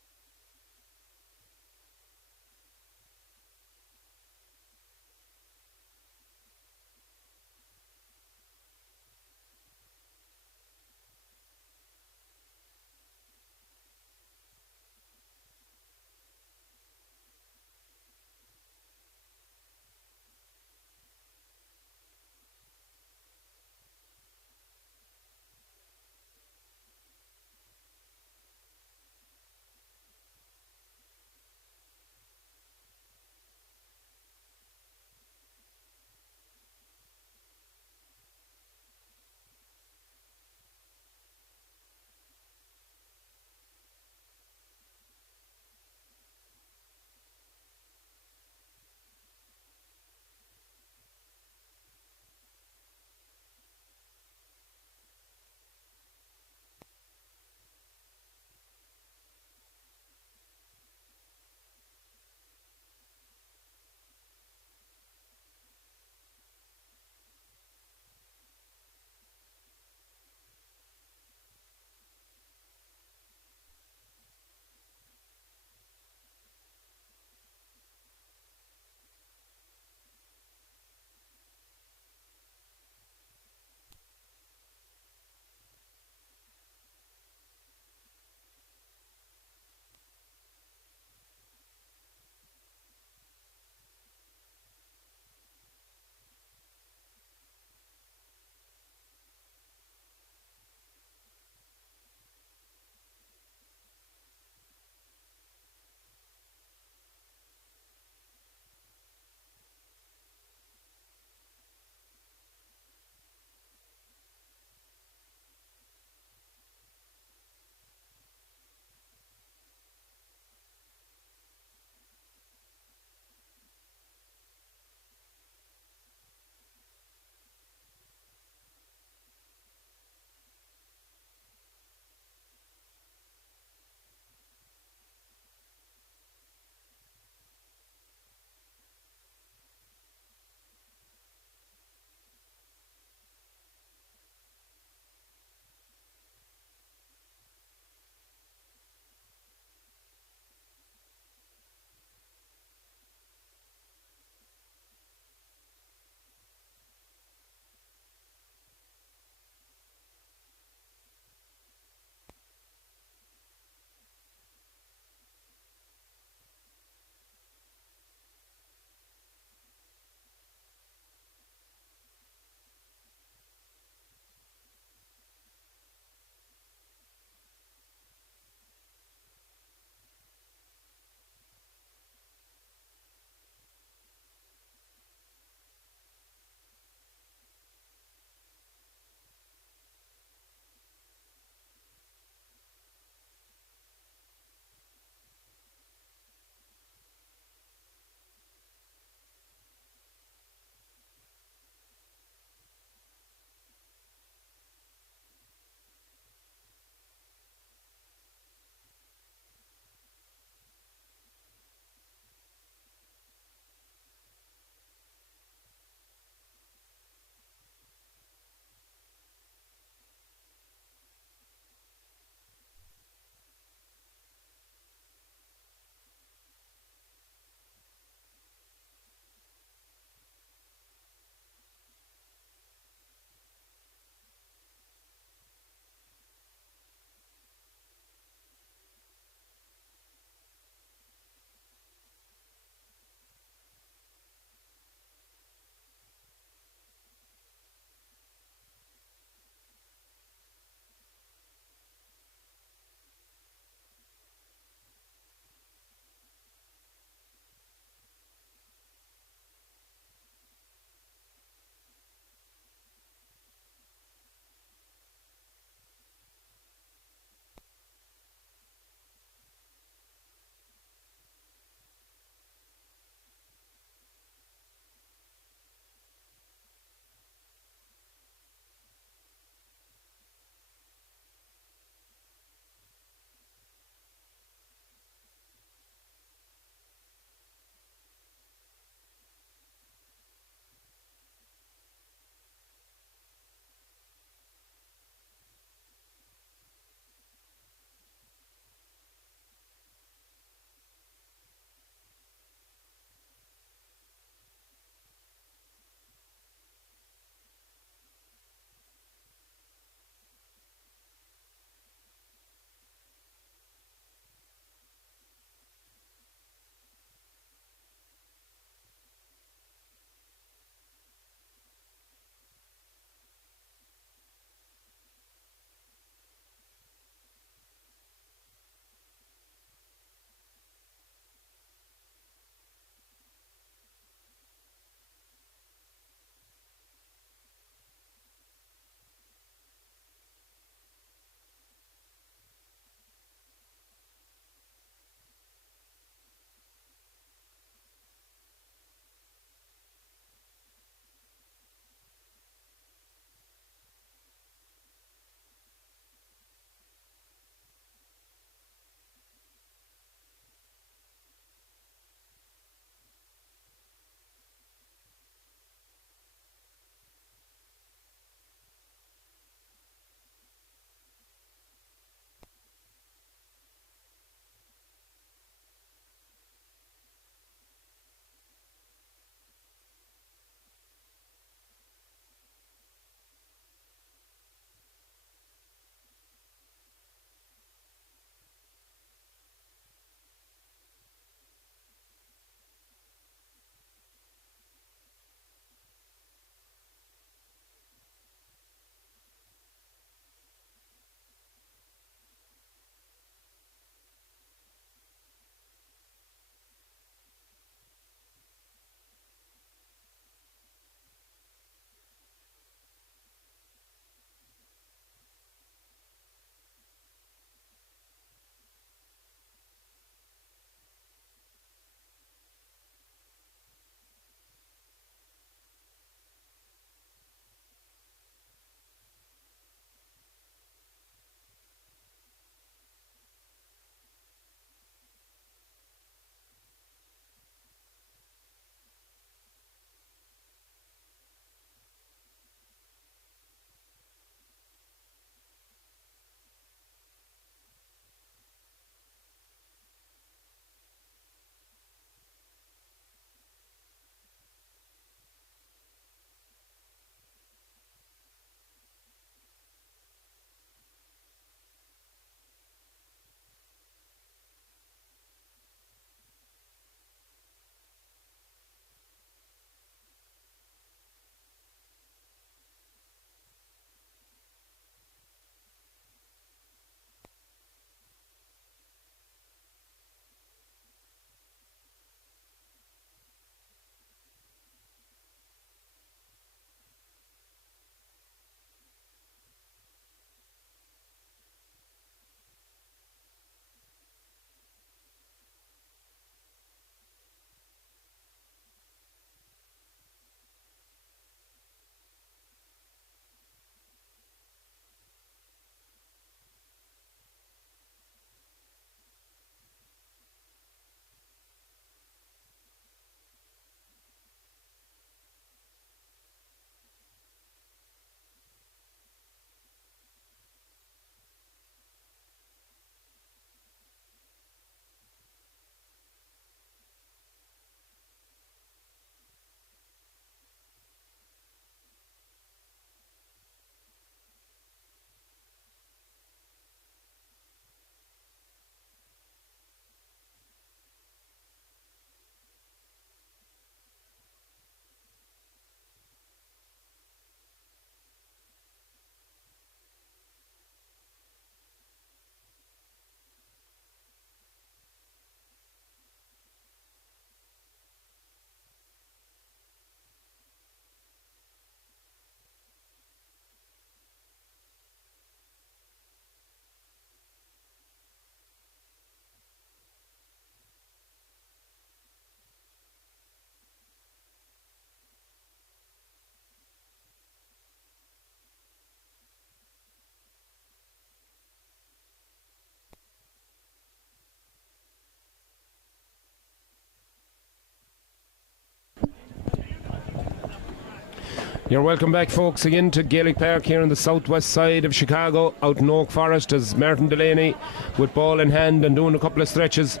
You're welcome back, folks, again to Gaelic Park here on the southwest side of Chicago, out in Oak Forest, as Martin Delaney, with ball in hand and doing a couple of stretches,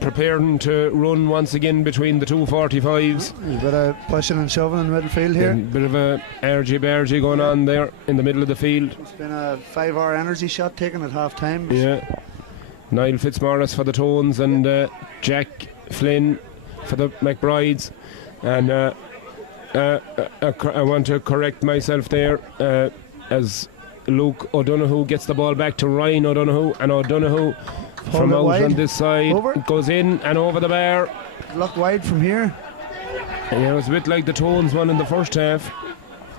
preparing to run once again between the two 45s. There's a bit of pushing and shoving in the midfield here. A bit of a argy-bargy going on there in the middle of the field. It's been a 5-hour energy shot taken at half time. Yeah. Niall Fitzmaurice for the Tones and Jack Flynn for the McBrides. And I want to correct myself there as Luke O'Donoghue gets the ball back to Ryan O'Donoghue, and O'Donoghue from out wide. on this side Over. goes in and over the bar. Look wide from here. Yeah, it was a bit like the Tones one in the first half.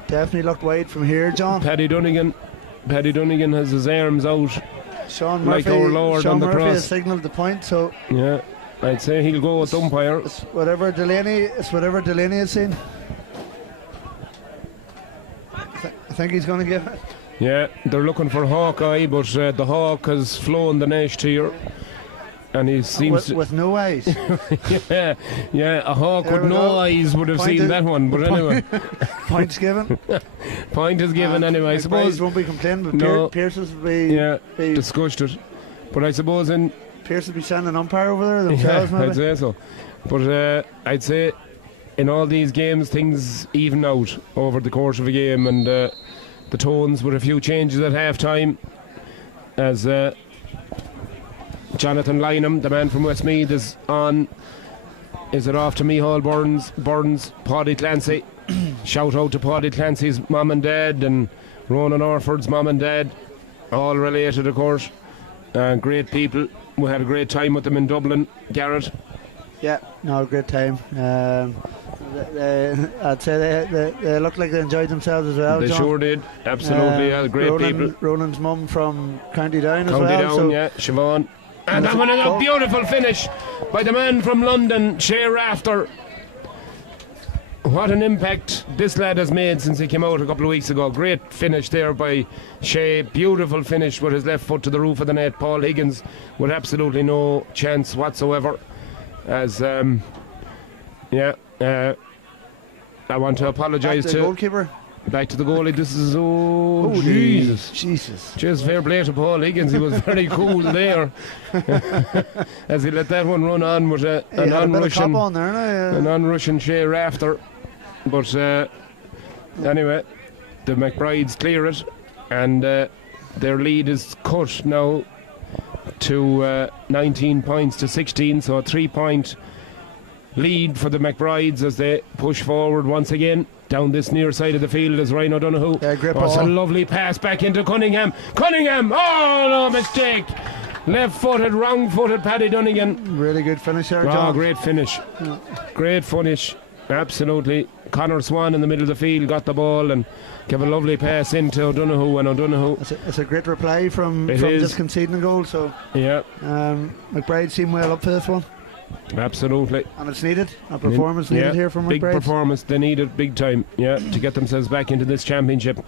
Definitely looked wide from here, John. Paddy Dunnigan has his arms out. Sean like Murphy, our Lord Sean on the Murphy cross. has signalled the point, so Yeah, I'd say he'll go with umpire. it's whatever Delaney has seen. I think he's going to give it. Yeah, they're looking for Hawkeye, but the Hawk has flown the Nash tier, and he seems With no eyes. yeah, a Hawk There with we no go. eyes would have Point seen is- that one. But anyway, Points given. point is given anyway. I McBrides suppose won't be complaining, but No. Pierces will be. yeah, be discussed it. But I suppose in Pierce will be sending an umpire over there themselves, yeah, I'd maybe. say so. But I'd say in all these games things even out over the course of a game, and the Tones with a few changes at half time as Jonathan Lynham, the man from Westmeath, is on. Is it off to Micheál Burns, Paddy Clancy? Shout out to Paddy Clancy's mum and dad, and Ronan Orford's mum and dad, all related of course. Great people. We had a great time with them in Dublin. Garrett. Yeah, no, great time. I'd say they looked like they enjoyed themselves as well. They John. sure did. Absolutely. Great people. Ronan's mum from County Down as County well. Down, so yeah. Siobhan. And that's having a a goal. beautiful finish by the man from London, Shea Rafter. What an impact this lad has made since he came out a couple of weeks ago. Great finish there by Shea. Beautiful finish with his left foot to the roof of the net. Paul Higgins with absolutely no chance whatsoever. As, I want to apologise back to the to goalkeeper. back to the goalie. This is Holy Jesus. Just fair play to Paul Higgins. He was very cool there as he let that one run on with He an had a bit of on-rushing cop on there now. an on-rushing Shea Rafter. But anyway, the McBrides clear it, and their lead is cut now to 19 points to 16, so a 3-point lead for the McBrides as they push forward once again. Down this near side of the field is Ryan O'Donoghue. Yeah, great It's a ball. lovely pass back into Cunningham. Oh, no mistake. Left-footed, wrong-footed Paddy Dunnigan. Really good finish there, Oh, John. great finish. Great finish. Absolutely. Connor Swan in the middle of the field got the ball and gave a lovely pass into O'Donoghue, and O'Donoghue. It's a great reply from It is. just conceding a goal. So Yeah, McBride seemed well up for this one, absolutely. and it's needed. A performance needed Yeah, here from big McBride. performance. They need it big time, to get themselves back into this championship.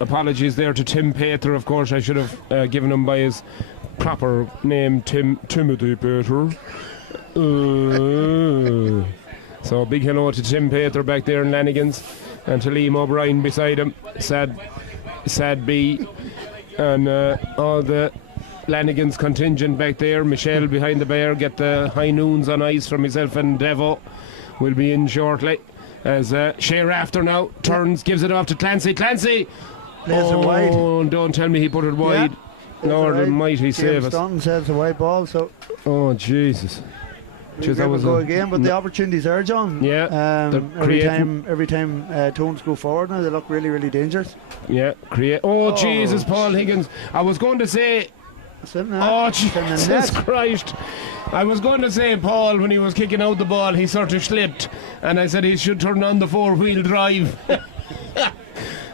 Apologies there to Tim Pater, of course. I should have given him by his proper name, Timothy Pater. So big hello to Tim Pater back there in Lanigan's, and to Liam O'Brien beside him. Sad B, and all the Lanigan's contingent back there. Michelle behind the bar, get the high noons on ice from myself and Devo. Will be in shortly. As Shea Rafter now turns, gives it off to Clancy. Clancy! Plays it wide. Oh, don't tell me he put it wide. Plays it Lord wide. almighty, save James us. Staunton says it's a wide ball, so Oh, Jesus. we Jeez, that will was go a- again. But the opportunities there, John. Yeah, they're Every time Tones go forward now, they look really, really dangerous. Yeah, create. Oh, Jesus, Paul Higgins. I was going to say. That's it now. Oh, It's in the Jesus net. Christ. I was going to say, Paul, when he was kicking out the ball, he sort of slipped. And I said he should turn on the four-wheel drive.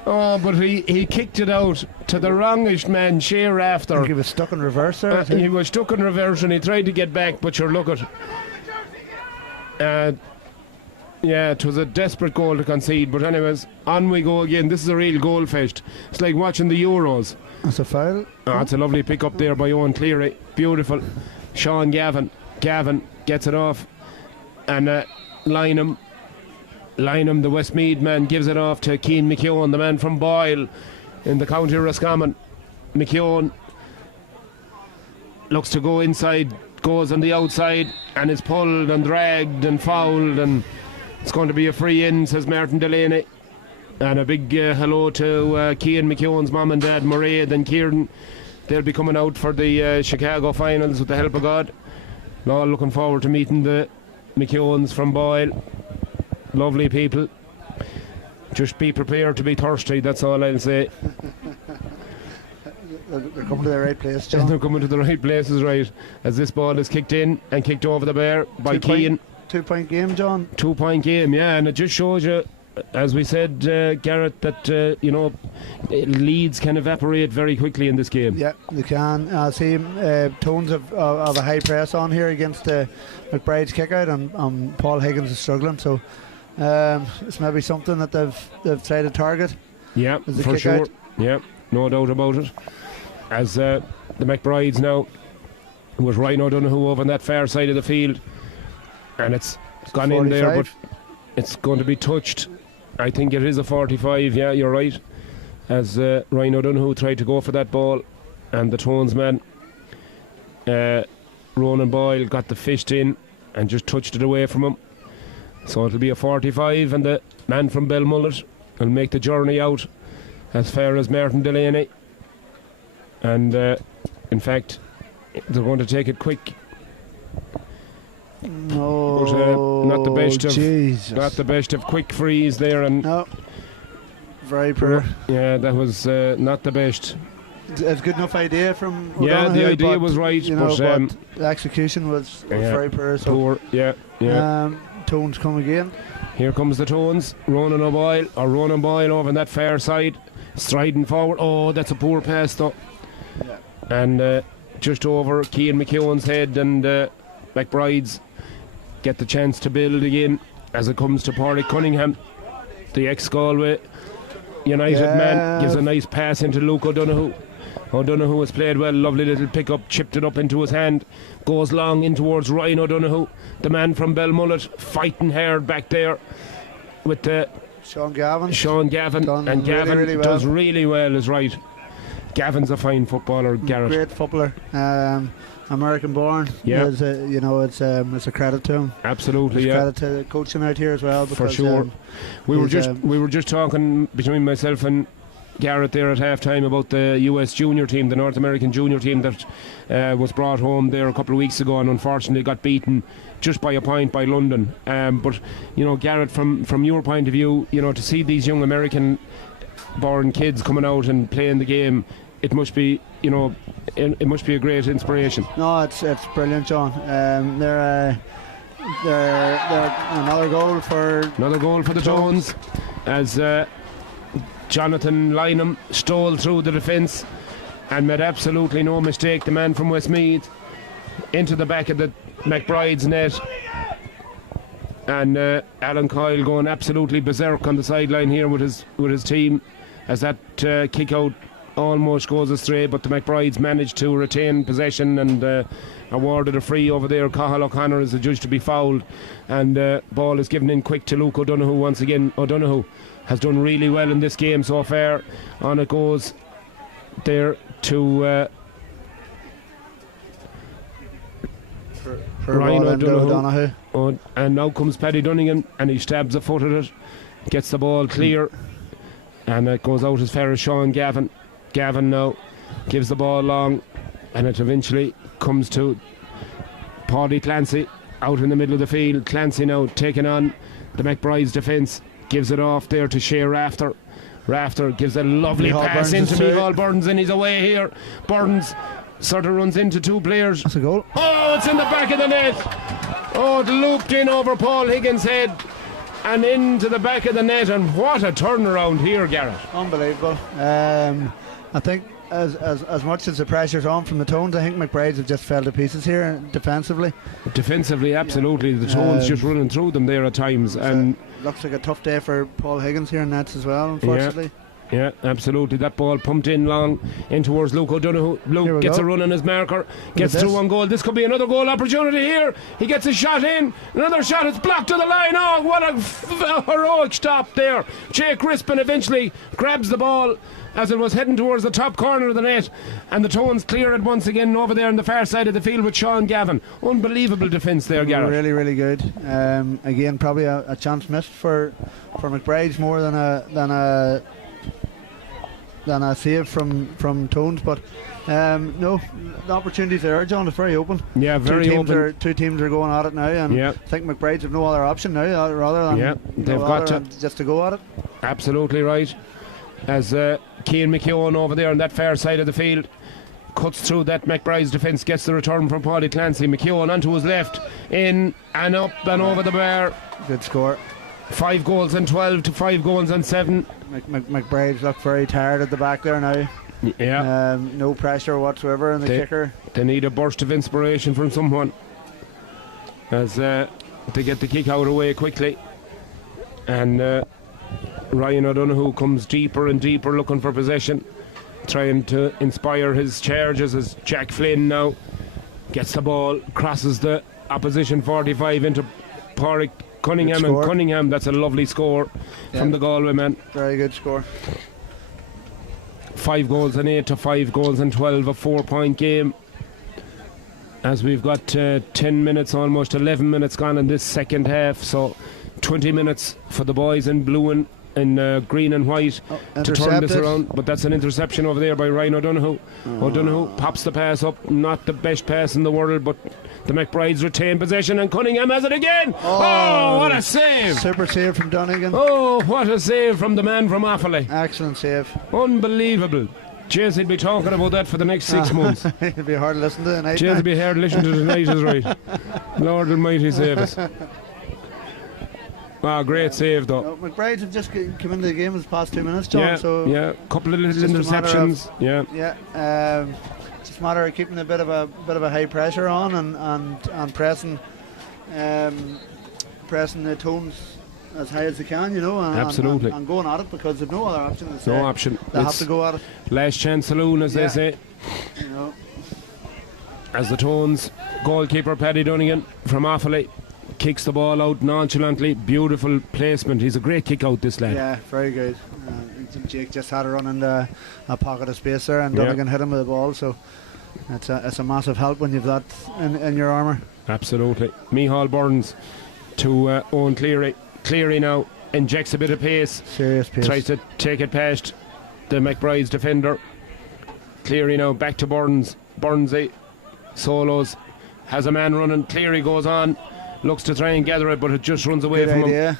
Oh, but he kicked it out to the wrongish man, Shea I Rafter. think he was stuck in reverse there. I think. He was stuck in reverse and he tried to get back, but sure, look at. Yeah, it was a desperate goal to concede, but anyways, on we go again. This is a real goal fest. It's like watching the Euros. That's a foul. Oh, it's a lovely pick up there by Owen Cleary. Beautiful. Sean Gavin. Gavin gets it off. And Lynham Lynham, the Westmeath man, gives it off to Cian McKeown, the man from Boyle in the county Roscommon. McKeown looks to go inside, goes on the outside, and is pulled and dragged and fouled, and it's going to be a free in, says Martin Delaney. And a big hello to Cian McKeown's mum and dad, Mairead and Kieran. They'll be coming out for the Chicago finals with the help of God. All looking forward to meeting the McKeowns from Boyle. Lovely people. Just be prepared to be thirsty, that's all I'll say. They're coming to the right place, John. They're coming to the right places, right, as this ball is kicked in and kicked over the bar by Cian. 2-point game, John. 2-point game, yeah, and it just shows you, as we said, Garrett, that leads can evaporate very quickly in this game. Yeah, they can. I see tones of a high press on here against McBride's kick out, and Paul Higgins is struggling, so it's maybe something that they've tried to target. Yeah, for sure. Yeah, no doubt about it. As the McBrides now with Ryan O'Donoghue over on that far side of the field, and it's gone 45. In there, but it's going to be touched. I think it is a 45. Yeah, you're right. As Ryan O'Donoghue tried to go for that ball, and the Tones man, Ronan Boyle, got the fished in and just touched it away from him. So it'll be a 45, and the man from Belmullet will make the journey out as far as Martin Delaney. And in fact, they're going to take it quick. No, but, not the best of quick frees there, and no, very poor. Yeah, that was not the best. It's a good enough idea from O'Donoghue. Yeah, the idea was right, but the execution was very poor. So poor. Yeah. Tones come again. Here comes the Tones. Ronan Boyle over on that far side, striding forward. Oh, that's a poor pass though. Yeah. And just over Cian McKeown's head, and McBride's get the chance to build again as it comes to Pádraig Cunningham, the ex-Galway United man, gives a nice pass into Luke O'Donoghue. O'Donoghue has played well, lovely little pick-up, chipped it up into his hand, goes long in towards Ryan O'Donoghue, the man from Belmullet, fighting hard back there with Sean Gavin, and Gavin really well. Does really well, is right. Gavin's a fine footballer, Garrett. Great footballer, American born. Yeah, it's a credit to him. Absolutely, it's credit to the coaching out here as well. Because, for sure. We were just talking between myself and Garrett there at half time about the US junior team, the North American junior team that was brought home there a couple of weeks ago, and unfortunately got beaten just by a point by London. But Garrett, from your point of view, to see these young American born kids coming out and playing the game, it must be it must be a great inspiration. No, it's brilliant, John. They're another goal for the Tones, as Jonathan Lynham stole through the defence and made absolutely no mistake. The man from Westmeath into the back of the McBride's net, and Alan Coyle going absolutely berserk on the sideline here with his team, as that kick out almost goes astray, but the McBrides managed to retain possession and awarded a free over there. Cathal O'Connor is adjudged to be fouled, and ball is given in quick to Luke O'Donoghue once again. O'Donoghue has done really well in this game so far. On it goes there to Ryan O'Donoghue. And now comes Paddy Dunnigan, and he stabs a foot at it, gets the ball clear, and it goes out as far as Sean Gavin. Gavin now gives the ball long, and it eventually comes to Paddy Clancy out in the middle of the field. Clancy now taking on the McBride's defence, gives it off there to Shea Rafter. Rafter gives a lovely pass into Micheál Burns, and he's away here. Burns sort of runs into two players. That's a goal. Oh, it's in the back of the net. Oh, it looped in over Paul Higgins' head and into the back of the net, and what a turnaround here, Garrett. Unbelievable. I think as much as the pressure's on from the Tones, I think McBride's have just fell to pieces here defensively. Defensively, absolutely. The Tones just running through them there at times. And looks like a tough day for Paul Higgins here in nets as well, unfortunately. Yeah, absolutely. That ball pumped in long in towards Luke O'Donoghue. Luke gets a run on his marker, gets through one goal. This could be another goal opportunity here. He gets a shot in. Another shot. It's blocked to the line. Oh, what a heroic stop there. Jake Crispin eventually grabs the ball as it was heading towards the top corner of the net, and the Tones clear it once again over there on the far side of the field with Sean Gavin. Unbelievable defence there, Gareth. Really, really good. Again, probably a chance missed for McBride's more than a save from Tones, but no, the opportunities there, John, is very open. Yeah, very open. Two teams are going at it now, and I think McBride's have no other option now rather than they've got to just to go at it. Absolutely right. As Cian McKeown over there on that far side of the field cuts through that McBride's defence, gets the return from Paddy Clancy. McKeown onto his left, in and up and over the bar. Good score. 5 goals and 12 to 5 goals and 7. McBride's look very tired at the back there now. Yeah. No pressure whatsoever in the kicker. They need a burst of inspiration from someone as they get the kick out away quickly. And Ryan O'Donoghue comes deeper and deeper looking for possession, trying to inspire his charges as Jack Flynn now gets the ball, crosses the opposition 45 into Pádraig Cunningham, and Cunningham, that's a lovely score from the Galway man. Very good score. 5 goals and 8 to 5 goals and 12, a 4-point game. As we've got 10 minutes, almost 11 minutes gone in this second half, so 20 minutes for the boys in blue and green and white to turn this around. But that's an interception over there by Ryan O'Donoghue. O'Donoghue pops the pass up, not the best pass in the world, but the McBrides retain possession and Cunningham has it again. Oh, what a save! Super save from Donegan. Oh, what a save from the man from Offaly. Excellent save. Unbelievable. Jeez, he'll be talking about that for the next 6 months. It'll be hard to listen to tonight. Jeez, it'll be hard to listen to tonight, is right. Lord Almighty save us. Great save though. No, McBride's have just come into the game in the past 2 minutes, John. Yeah, couple of little interceptions. It's a matter of keeping a bit of a high pressure on and pressing the Tones as high as they can, Absolutely. and going at it, because they've no other option. No option. They have to go at it. Last chance saloon, as they say. As the Tones goalkeeper Paddy Donegan from Offaly kicks the ball out nonchalantly. Beautiful placement. He's a great kick out, this lad. Yeah, very good. Jake just had a run in a pocket of space there, and Donegan hit him with the ball, so it's a massive help when you've that in your armour. Absolutely. Micheál Burns to Owen Cleary. Cleary now injects a bit of pace. Serious pace. Tries to take it past the McBride's defender. Cleary now back to Burns. Burnsy solos, has a man running. Cleary goes on, looks to try and gather it, but it just runs away from him.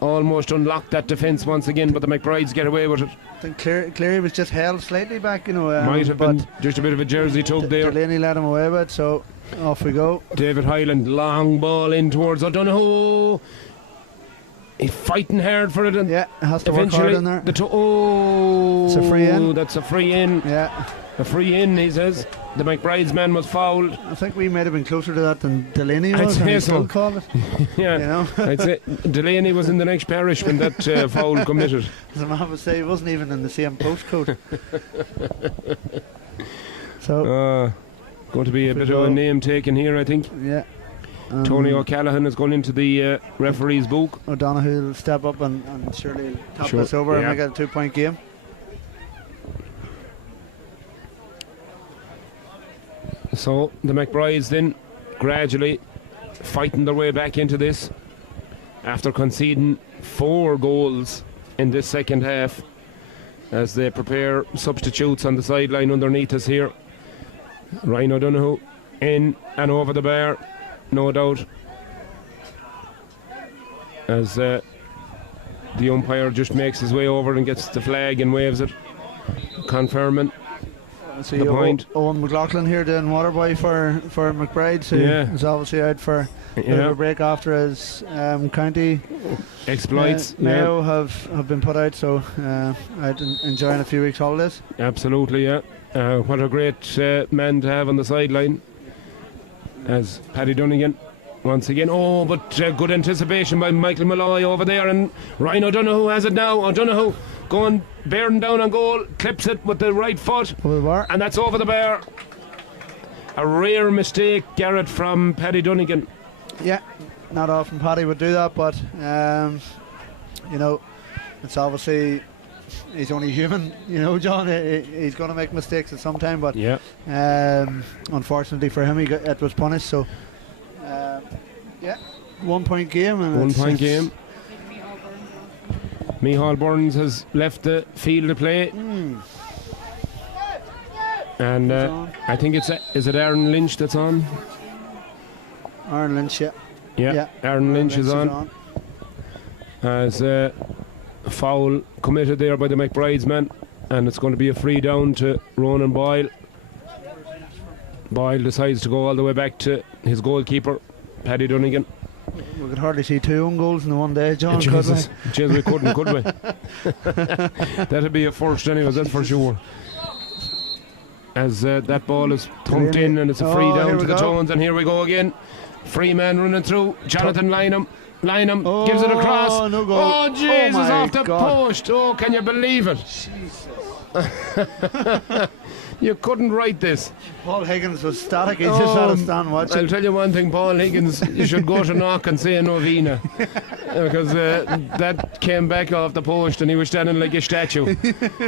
Almost unlocked that defence once again, but the McBrides get away with it. I think Cleary was just held slightly back, might have been just a bit of a jersey tug there. Delaney let him away with it, so off we go. David Hyland, long ball in towards O'Donoghue. He's fighting hard for it, and has to work hard in there. It's a free in. That's a free in. Yeah, a free in. He says the McBride's man was fouled. I think we might have been closer to that than Delaney was. I'd say so. Called it. Yeah, I'd say Delaney was in the next parish when that foul committed. As a man would say, he wasn't even in the same postcode. So, going to be a bit of a name taken here, I think. Yeah. Tony O'Callaghan has gone into the referee's book. O'Donoghue will step up and surely top this over and make it a 2-point game. So the McBrides then gradually fighting their way back into this after conceding 4 goals in this second half, as they prepare substitutes on the sideline underneath us here. Ryan O'Donoghue in and over the bar, no doubt, as the umpire just makes his way over and gets the flag and waves it, confirming the point. Owen McLaughlin here doing Waterboy for McBride, so he's obviously out for a break after his county exploits. Mayo have been put out, so out enjoying a few weeks holidays. Absolutely, what a great man to have on the sideline, as Paddy Donegan once again. Oh, but good anticipation by Michael Malloy over there, and Ryan O'Donoghue has it now. O'Donoghue going bearing down on goal, clips it with the right foot, Over the bar. and that's over the bar. A rare mistake, Garrett, from Paddy Dunnigan. Yeah, not often Paddy would do that, but you know, it's obviously he's only human. You know, John. He's going to make mistakes at some time, but Yeah. unfortunately for him, it was punished. So, yeah, 1 point game. And 1 point it's- game. Micheál Burns has left the field of play. And I think is it Aaron Lynch that's on? Aaron Lynch, yeah. Yeah, Aaron Lynch is on. As a foul committed there by the McBride's man, and it's going to be a free down to Ronan Boyle. Boyle decides to go all the way back to his goalkeeper, Paddy Dunnigan. We could hardly see 2 own goals in the one day, John. could we? Jesus, we couldn't, could we? That'd be a first anyways, that's for sure. As that ball is thumped in, and it's a free down to the Tones, and here we go again. Free man running through. Jonathan Lynham gives it across. No goal. Oh, Jesus, my off the God. post. Oh, can you believe it? You couldn't write this. Paul Higgins was static. He just had a stand I'll watching. tell you one thing, Paul Higgins, you should go to knock and say a novena. Because that came back off the post and he was standing like a statue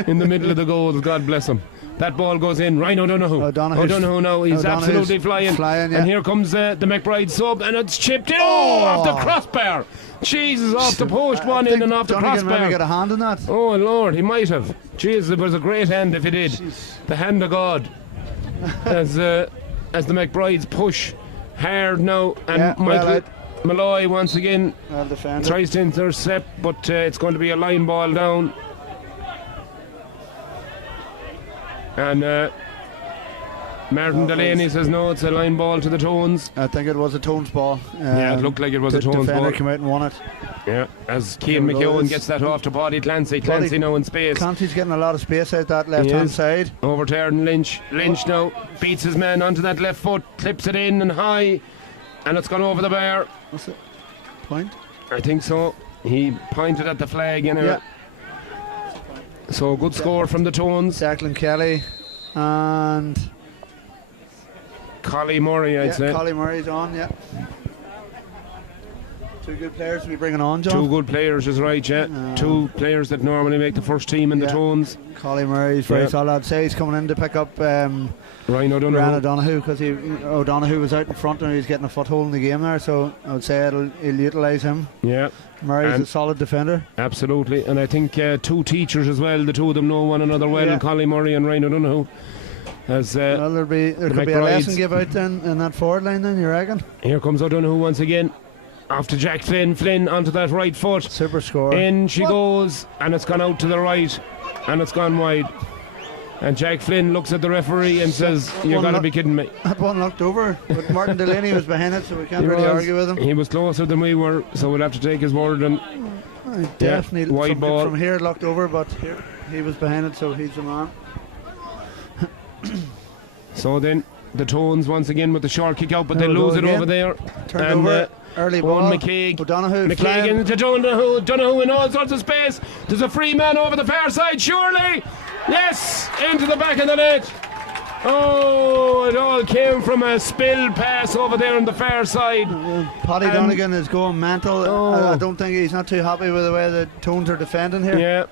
in the middle of the goals. God bless him. That ball goes in. Ryan O'Donoghue. O'Donoghue now. He's absolutely flying. Yeah. And here comes the McBride sub, and it's chipped in. Oh, off the crossbar. Jesus, off the post, one in and off the Donegan maybe crossbar. got a hand in that. Oh, Lord, he might have. Jesus, it was a great hand if he did. The hand of God. As the McBrides push hard now, and Yeah, Michael Malloy once again Well defended. tries to intercept, but it's going to be a line ball down. And Martin Delaney says no, it's a line ball to the Tones. I think it was a Tones ball. Yeah, it looked like it was a the Tones defender ball. came out and won it. Yeah, as Cian McKeown gets that off to Paddy Clancy. Clancy now in space. Clancy's getting a lot of space out that left hand is. side. Over to Aaron Lynch. Lynch now beats his man onto that left foot, clips it in and high, and it's gone over the bar. What's it? Point? I think so. He pointed at the flag anyway. Yeah. So good score from the Tones. Declan Kelly and Collie Murray, I'd say. Collie Murray's on, yeah. 2 good players to be bringing on, John. 2 good players is right, yeah. 2 players that normally make the first team in the Tones. Collie Murray's very solid. I'd say he's coming in to pick up Ryan O'Donoghue. Ryan O'Donoghue, because O'Donoghue was out in front and he's getting a foothold in the game there, so I would say he'll utilise him. Yeah. Murray's And a solid defender. Absolutely, and I think 2 teachers as well. The 2 of them know one another well. Yeah. Collie Murray and Ryan O'Donoghue. As Well, there could be a McBrides. lesson give out then in that forward line then, you reckon? Here comes O'Donoghue once again. Off to Jack Flynn. Flynn onto that right foot. Super score. In she goes, and it's gone out to the right, and it's gone wide. And Jack Flynn looks at the referee and says, "You're got to be kidding me." That one looked over, but Martin Delaney was behind it, so we can't really argue with him. He was closer than we were, so we'll have to take his word. And Definitely wide ball. from here it looked over, but here he was behind it, so he's the man. so then the Tones once again with the short kick out, but they There we go lose it again. over there. Turned And, over, early ball. Owen McCaig. O'Donoghue McCaig flying. into Donoghue in all sorts of space. There's a free man over the far side, surely. Yes, into the back of the net. Oh, it all came from a spill pass over there on the far side. Paddy Donegan is going mental. Oh. I don't think he's not too happy with the way the Tones are defending here. Yeah,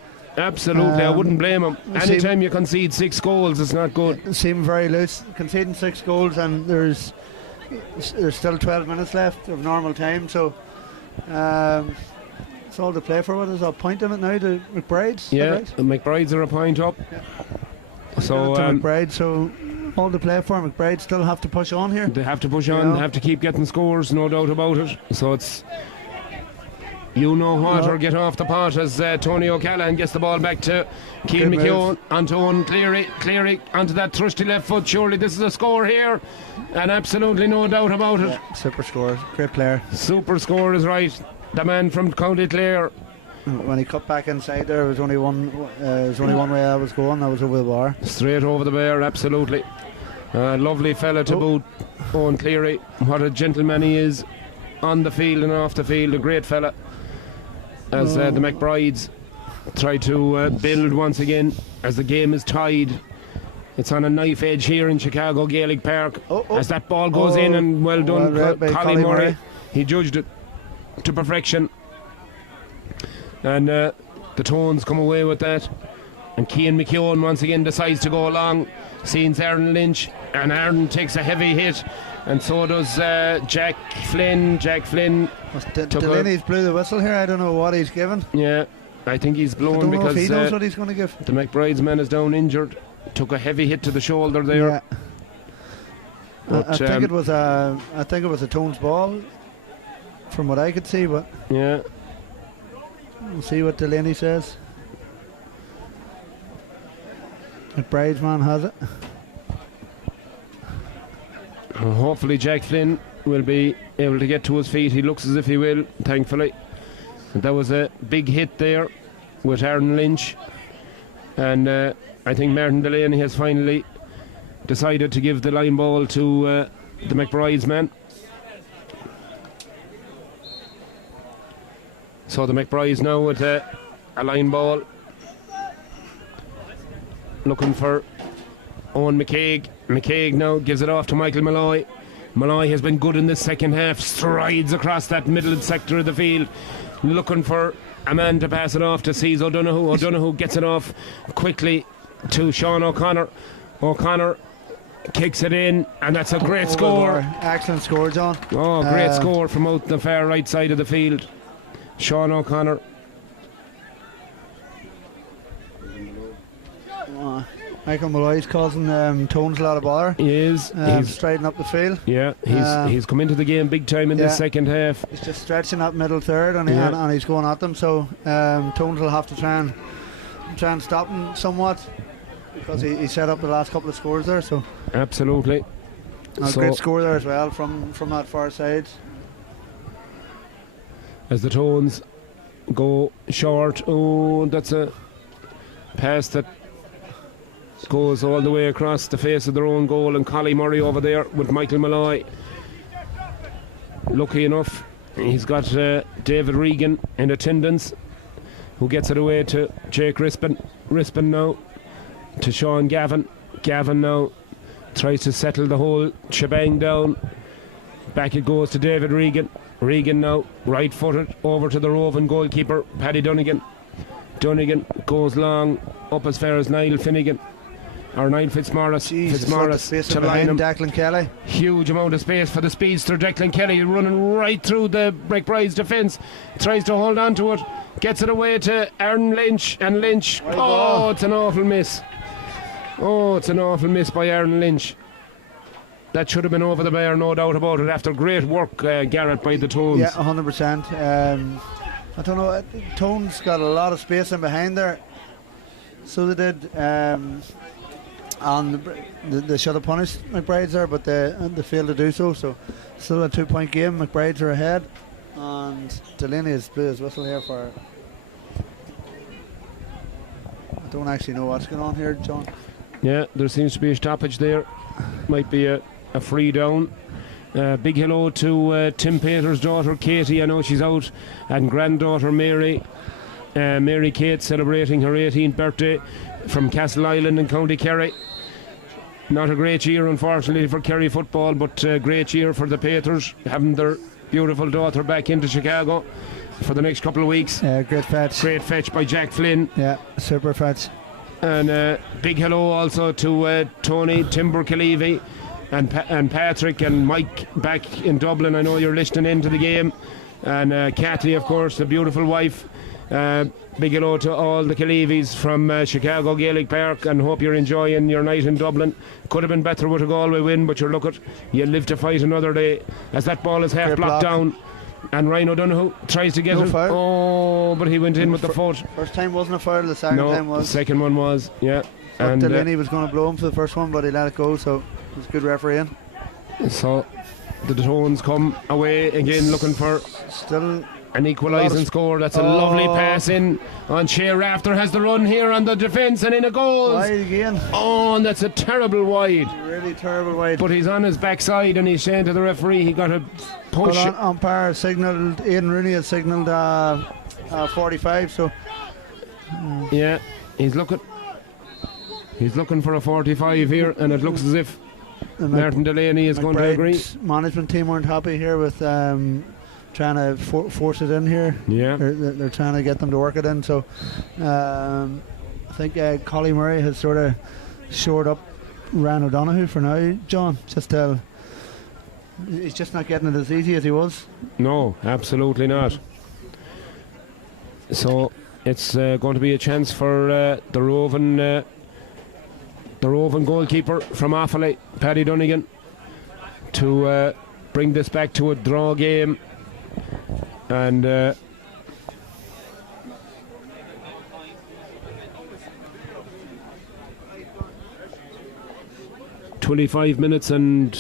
absolutely. I wouldn't blame him. Anytime you concede 6 goals, it's not good. Seem very loose, conceding 6 goals, and there's still 12 minutes left of normal time, so it's all to play for. What is a point of it now to McBride's? Yeah, right? the McBride's are a point up. Yeah. So to McBride, so all to play for. McBride still have to push on here. they have to push on, they have to keep getting scores, no doubt about it. So it's you know what, or get off the pot as Tony O'Callaghan gets the ball back to Cian Good McKeown, move. onto Owen Cleary onto that thrusty left foot. Surely this is a score here, and absolutely no doubt about it. Yeah, super score, great player. Super score is right. The man from County Clare. When he cut back inside there, there was only one way I was going. I was over the bar. Straight over the bar, absolutely. Lovely fella to boot, Owen Cleary. What a gentleman he is. on the field and off the field. A great fella. As the McBrides try to build once again as the game is tied. It's on a knife edge here in Chicago Gaelic Park. As that ball goes in, and well done, Colin Murray. He judged it to perfection. And the Tones come away with that. And Cian McKeown once again decides to go along. Sees Aaron Lynch, and Aaron takes a heavy hit. And so does Jack Flynn. Delaney's blew the whistle here. I don't know what he's given. Yeah, I think he's blown because he knows what he's going to give. The McBride's man is down injured. Took a heavy hit to the shoulder there. Yeah. But, I think it was a Tones ball, from what I could see. But yeah, we'll see what Delaney says. McBride's man has it. Hopefully Jack Flynn will be able to get to his feet. He looks as if he will, thankfully. And that was a big hit there with Aaron Lynch. And I think Martin Delaney has finally decided to give the line ball to the McBride's man. So the McBride's now with a line ball, looking for Owen McCaig. McCaig now gives it off to Michael Malloy. Malloy has been good in this second half, strides across that middle sector of the field, looking for a man to pass it off to C's O'Donoghue. O'Donoghue gets it off quickly to Sean O'Connor. O'Connor kicks it in, and that's a great score. Excellent score, John. Oh, great score from out the far right side of the field. Sean O'Connor. Michael Malloy's causing Tones a lot of bother. He is. He's striding up the field. Yeah, he's come into the game big time in this second half. He's just stretching that middle third, and he's going at them. So Tones will have to try and stop him somewhat, because he set up the last couple of scores there. So absolutely. A great score there as well from that far side. As the Tones go short. Oh, that's a pass that goes all the way across the face of their own goal, and Collie Murray over there with Michael Malloy. Lucky enough, he's got David Regan in attendance, who gets it away to Jake Rispin. Rispin now to Sean Gavin. Gavin now tries to settle the whole shebang down. Back it goes to David Regan. Regan now right footed over to the roving goalkeeper Paddy Dunnigan. Dunnigan goes long up as far as Niall Finnegan, or Niall Fitzmaurice. Fitzmaurice to line him. Declan Kelly. Huge amount of space for the speedster Declan Kelly, running right through the McBride's defence. Tries to hold on to it. Gets it away to Aaron Lynch, and Lynch. It's an awful miss. It's an awful miss by Aaron Lynch. That should have been over the bar, no doubt about it, after great work, Garrett, by the Tones. Yeah, 100%. I don't know, Tones got a lot of space in behind there. So they did. And they should have punished McBride's there, but they failed to do so. So still a 2-point game. McBride's are ahead, and Delaney has blew his whistle here for. I don't actually know what's going on here, John. Yeah, there seems to be a stoppage there. Might be a free down. Big hello to Tim Pater's daughter Katie. I know she's out, and granddaughter Mary. Mary Kate celebrating her 18th birthday from Castle Island in County Kerry. Not a great year, unfortunately, for Kerry football, but a great year for the Paters, having their beautiful daughter back into Chicago for the next couple of weeks. Great fetch. Great fetch by Jack Flynn. Yeah, super fetch. And big hello also to Tony Timber-Kalevi and Patrick and Mike back in Dublin. I know you're listening into the game. And Kathy, of course, the beautiful wife. Big hello to all the Kalevis from Chicago Gaelic Park, and hope you're enjoying your night in Dublin. Could have been better with a Galway win, but you're looking, you live to fight another day. As that ball is half blocked down, and Ryan O'Donoghue tries to get it. Foul. But he went in with the foot. First time wasn't a foul, the second time was. The second one was, yeah. And Delaney was going to blow him for the first one, but he let it go, so it was good refereeing. So the Tones come away again, looking for. Still an equalising score. That's a lovely pass in on Shea Rafter has the run here on the defence, and in it goes. Wide again. Oh, and that's a terrible wide. Really terrible wide. But he's on his backside and he's saying to the referee he got to push. But umpire signalled, Aidan Rooney has signalled 45, so. Yeah, he's looking for a 45 here, and it looks as if Martin Delaney is going to agree. Management team weren't happy here with trying to force it in here. Yeah, they're trying to get them to work it in. So I think Collie Murray has sort of shored up Ryan O'Donoghue for now. John, he's just not getting it as easy as he was. No, absolutely not. So it's going to be a chance for the Rovan goalkeeper from Offaly, Paddy Dunnigan, to bring this back to a draw game. And 25 minutes and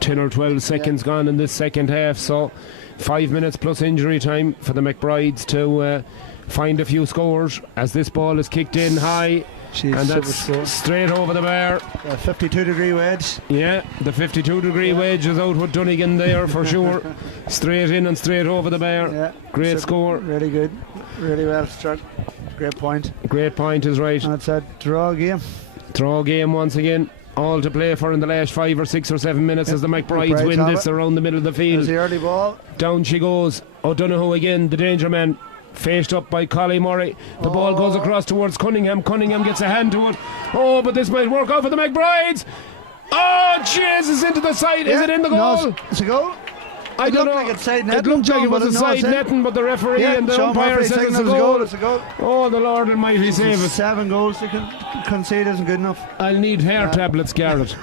10 or 12 seconds gone in this second half, so 5 minutes plus injury time for the McBrides to find a few scores as this ball is kicked in high. Jeez, and that's straight over the bar. A 52-degree wedge. Yeah, the 52-degree wedge is out with Dunnigan there for sure. Straight in and straight over the bar. Yeah. Great score. Really good. Really well struck. Great point. Great point is right. And it's a draw game. Draw game once again. All to play for in the last 5 or 6 or 7 minutes as the McBrides win this around the middle of the field. There's the early ball. Down she goes. O'Donoghue again, the danger man. Faced up by Collie Murray. The ball goes across towards Cunningham. Cunningham gets a hand to it. Oh, but this might work out for the McBrides. Oh, Jesus, into the side. Is it in the goal? No, it's a goal. I don't know. Like it's side netting, it looked like it was a side netting, but the referee and the umpire said it's a goal. It's a goal. Oh, the Lord Almighty save us. 7 goals to concede isn't good enough. I'll need hair tablets, Garrett.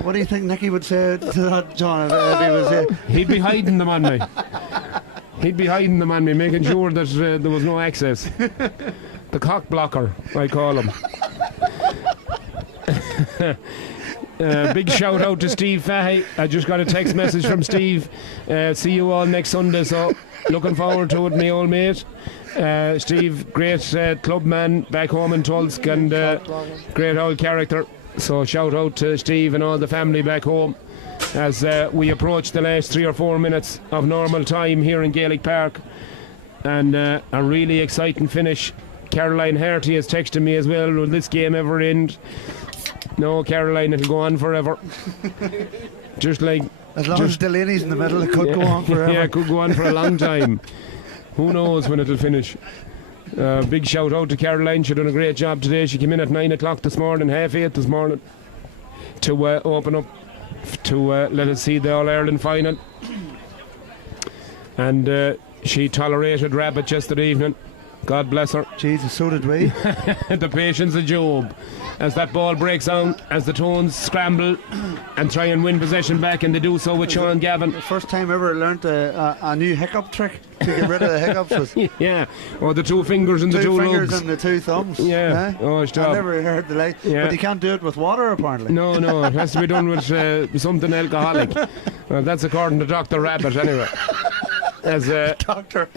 What do you think Nicky would say to that, John, if he was here? He'd be hiding them on me. He'd be hiding them on me, making sure that there was no access. The cock blocker, I call him. Big shout out to Steve Fahey. I just got a text message from Steve. See you all next Sunday, so looking forward to it, my old mate. Steve, great clubman back home in Tulsk, and great old character. So shout out to Steve and all the family back home as we approach the last 3 or 4 minutes of normal time here in Gaelic Park, and a really exciting finish. Caroline Harty has texted me as well, will this game ever end? No, Caroline, it'll go on forever. Just like as long as Delaney's in the middle, it could go on forever. Yeah, it could go on for a long time. Who knows when it'll finish. Big shout out to Caroline. She done a great job today. She came in at 9 o'clock this morning, 8:30 this morning, to open up to let us see the All-Ireland final. And she tolerated Rabbit yesterday evening. God bless her. Jesus, so did we. The patience of Job. As that ball breaks down, as the Tones scramble and try and win possession back, and they do so with Sean Gavin. The first time ever learnt a new hiccup trick to get rid of the hiccups was yeah, or the 2 fingers and the 2 fingers lugs. and the 2 thumbs. Yeah, I never heard the like. Yeah. But you can't do it with water apparently. No, it has to be done with something alcoholic. That's according to Dr. Rabbit anyway. As Dr.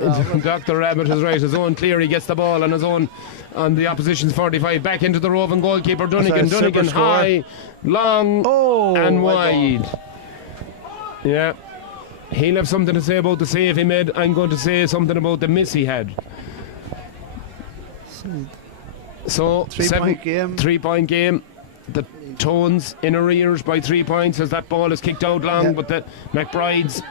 Rabbit is right. His own Cleary gets the ball on his own on the opposition's 45. Back into the roving goalkeeper Dunnigan. Dunnigan high, long and wide. Yeah. He'll have something to say about the save he made. I'm going to say something about the miss he had. So 3-point game. 3-point game. The Tones in arrears by 3 points as that ball is kicked out long, but the McBrides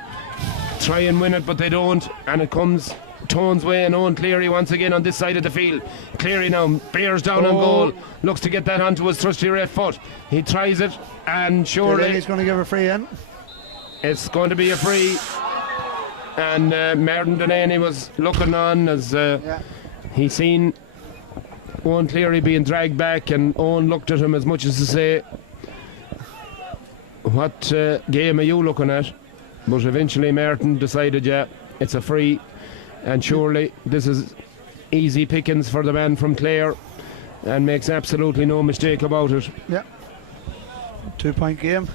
try and win it, but they don't, and it comes Tones way, and Owen Cleary once again on this side of the field. Cleary now bears down on goal, looks to get that onto his trusty left foot. He tries it, and surely he's going to give a free in. It's going to be a free, and Martin Delaney was looking on as he seen Owen Cleary being dragged back, and Owen looked at him as much as to say, what game are you looking at? But eventually Martin decided, it's a free, and surely this is easy pickings for the man from Clare, and makes absolutely no mistake about it. Yeah. 2-point game.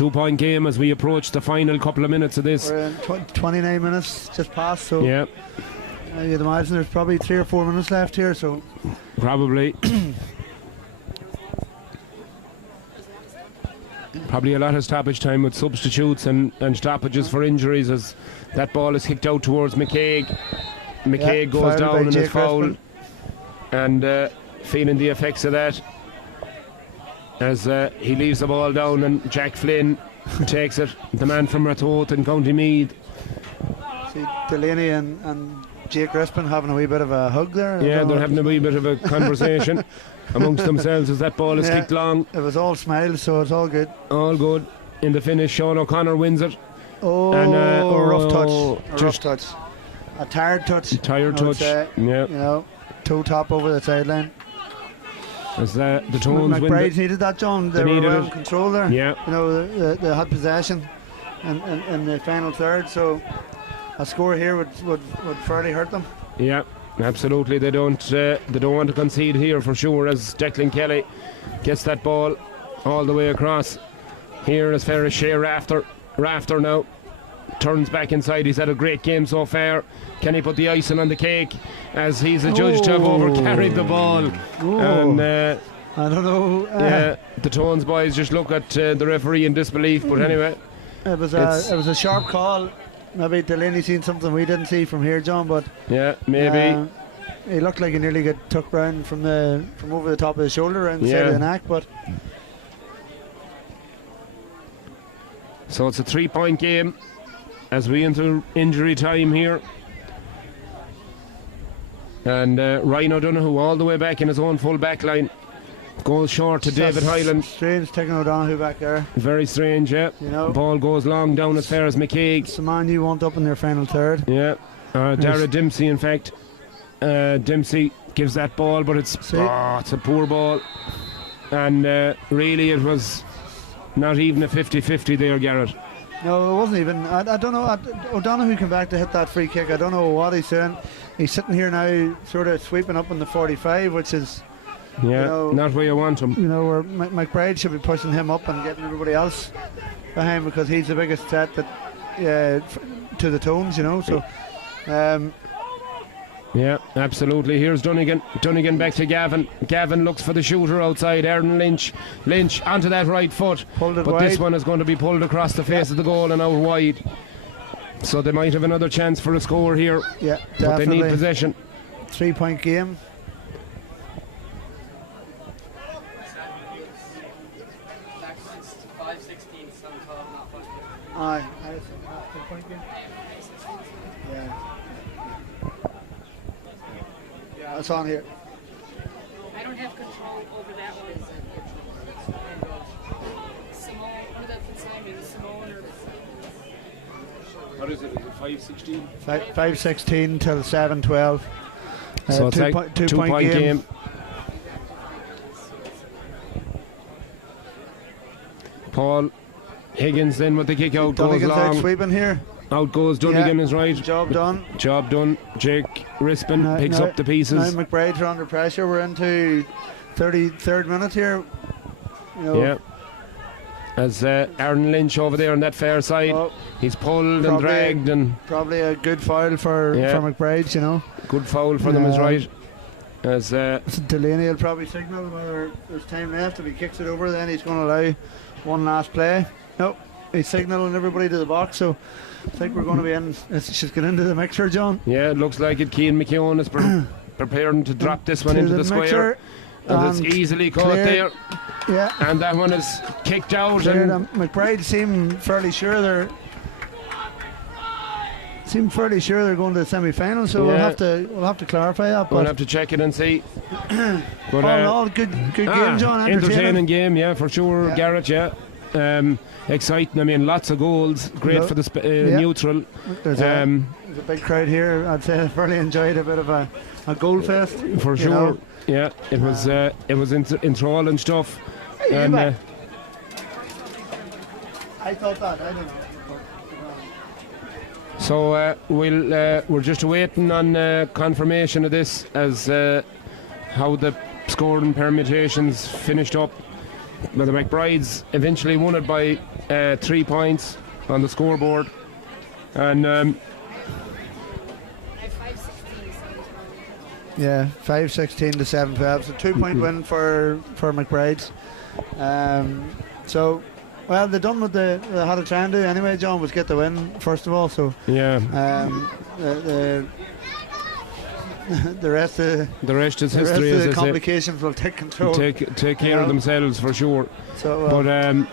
2-point game as we approach the final couple of minutes of this. We're in 29 minutes just past, so Yeah, you'd imagine there's probably 3 or 4 minutes left here. So probably. Probably a lot of stoppage time with substitutes and stoppages for injuries as that ball is kicked out towards McCaig. McCaig goes fouled by down and Jake is fouled, Crispin. and feeling the effects of that as he leaves the ball down, and Jack Flynn takes it, the man from Ratoath in County Meath. See Delaney and Jake Crispin having a wee bit of a hug there. Yeah, they're having a wee bit of a conversation amongst themselves as that ball is kicked long. It was all smiles, so it's all good. All good. In the finish, Sean O'Connor wins it. Oh, And, rough touch. A rough just touch. A tired touch. Tired I would touch. say. Yeah. You know, toe tap over the sideline. As the Tones win. McBride's needed that, John. They were needed well it. in control there. Yeah. You know, they had possession in the final third, so a score here would fairly hurt them. Yeah, absolutely. They don't want to concede here for sure, as Declan Kelly gets that ball all the way across. Here as far as Shea Rafter now turns back inside. He's had a great game so far. Can he put the icing on the cake as he's adjudged to have overcarried the ball? And I don't know. yeah, the Tones boys just look at the referee in disbelief. But anyway, It was a sharp call. Maybe Delaney seen something we didn't see from here, John. But yeah, maybe. He looked like he nearly got tucked round from over the top of his shoulder around the side of the neck. But so it's a 3-point game as we enter injury time here. And Ryan O'Donoghue all the way back in his own full back line goes short to David Hyland. Strange taking O'Donoghue back there. Very strange, yeah. You know, Ball goes long down as far as McCaig. it's the man you want up in their final third. Yeah, Dara Dempsey, in fact. Dempsey gives that ball, but it's a poor ball. And really it was not even a 50-50 there, Garrett. No, it wasn't even. I don't know. O'Donoghue came back to hit that free kick. I don't know what he's doing. He's sitting here now, sort of sweeping up in the 45, which is, Yeah, not where you want him. you know, where McBride should be pushing him up and getting everybody else behind, because he's the biggest threat to the Tones, you know. So, Yeah, absolutely. Here's Dunnigan. Dunnigan back to Gavin. Gavin looks for the shooter outside. Aaron Lynch. Lynch onto that right foot. Pulled it but wide. this one is going to be pulled across the face of the goal and out wide. So they might have another chance for a score here. yeah, But they definitely. need possession. 3-point game. Aye, 3-point game. Yeah. Yeah, it's on here. I don't have control over that one. Simone, what did that consignment? Simone or What is it? Is it 5-16? 5-16 till 7-12. So it's like 2-point game. Paul Higgins then with the kick out goes Dunnigan's out long. sweeping here. Out goes Dunnigan Yeah. is right. Job done. Job done. Jake Rispin Now- picks now- up the pieces. Now McBride's are under pressure. We're into 33rd minute here. You know, Yeah. As Aaron Lynch over there on that far side, Oh, he's pulled and probably- dragged, and probably a good foul for McBride, you know. good foul for them is Yeah. right. As Delaney will probably signal whether there's time left. If he kicks it over, then he's going to allow one last play. Nope, he's signalling everybody to the box, so I think we're going to be in. Let's just get into the mixer, John. yeah, it looks like it. Keane McKeown is preparing to drop this one To into the mixer, square. And it's and caught cleared. there. Yeah, And that one is kicked out. cleared. And McBride seem fairly sure they're going to the semi-final, so we'll Yeah. have to clarify that. we'll But have to check it and see. But, all in all, good game, John. entertaining game, yeah, for sure, Yeah. Garrett, yeah. Exciting, I mean, lots of goals, great No. for the Yeah. neutral. There's a big crowd here. I'd say I fairly enjoyed a bit of a goal fest. For you sure, know. yeah, it was enthralling stuff. Hey, And you back? I thought that. I don't know. so we're just waiting on confirmation of this as how the scoring permutations finished up. But the McBrides eventually won it by 3 points on the scoreboard. And I have 5-16. Yeah, 5-16 to 7-12. So 2-point win for McBride's. So, well, they done what they had to try and do anyway, John, was get the win first of all. So yeah, the rest of the rest is the rest history. of As the I say, complications will take control. take care of themselves for sure. So, But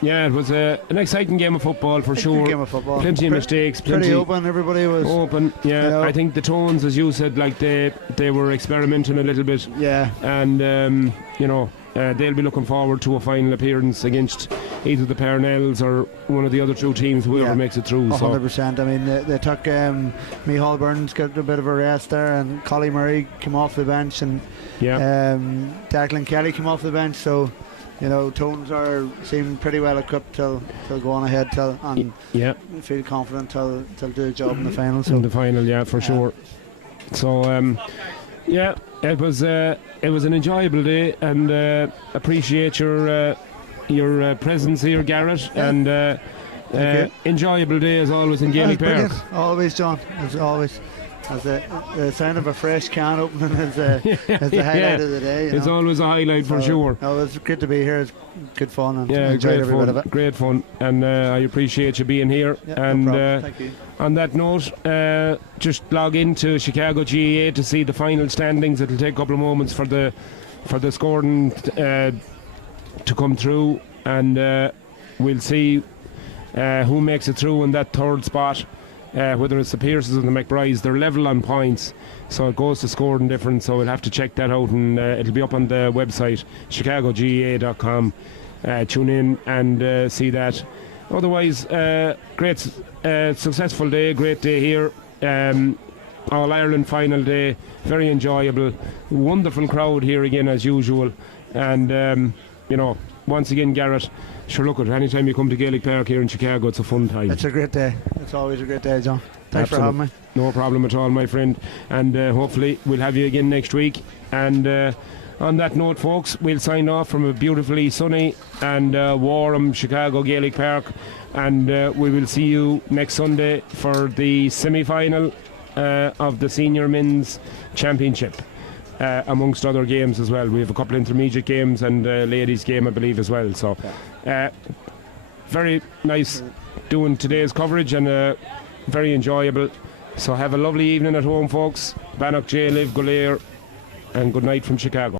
yeah, it was an exciting game of football for sure. Good game of football. Plenty of mistakes. Pretty open. Everybody was open. Yeah, you know. I think the tones, as you said, like they were experimenting a little bit. Yeah. And you know, they'll be looking forward to a final appearance against either the Parnells or one of the other two teams, whoever makes it through. 100%. I mean, they took Micheál Burns got a bit of a rest there, and Collie Murray came off the bench, and Declan Kelly came off the bench. So, you know, tones seem pretty well equipped till go on ahead and feel confident till do a job in the final. So in the final, yeah, for sure. So yeah, it was an enjoyable day, and appreciate your presence here, Garrett, and enjoyable day as always in Gaelic Park. Brilliant. Always, John, as always. As the sound of a fresh can opening is the highlight of the day. It's always a highlight for sure. No, it's good to be here. It's good fun, and yeah, enjoyed every bit of it. Great fun, and I appreciate you being here. Yeah, and no problem. Thank you. On that note, just log into Chicago GAA to see the final standings. It'll take a couple of moments for the scoring to come through, and we'll see who makes it through in that third spot. Whether it's the Pierces or the McBrides, they're level on points, so it goes to scoring difference. So we'll have to check that out, and it'll be up on the website chicagogaa.com. Tune in and see that. Otherwise, great successful day, great day here. All Ireland final day, very enjoyable, wonderful crowd here again as usual, and you know, once again, Garrett, sure, look at anytime you come to Gaelic Park here in Chicago, it's a fun time. It's a great day. It's always a great day, John. Thanks for having me. No problem at all, my friend, and hopefully we'll have you again next week. And on that note, folks, we'll sign off from a beautifully sunny and warm Chicago Gaelic Park, and we will see you next Sunday for the semi-final of the Senior Men's Championship. Amongst other games as well. We have a couple of intermediate games and a ladies game, I believe, as well. So very nice doing today's coverage, and very enjoyable. So have a lovely evening at home, folks. Bannock J, Liv Golair, and good night from Chicago.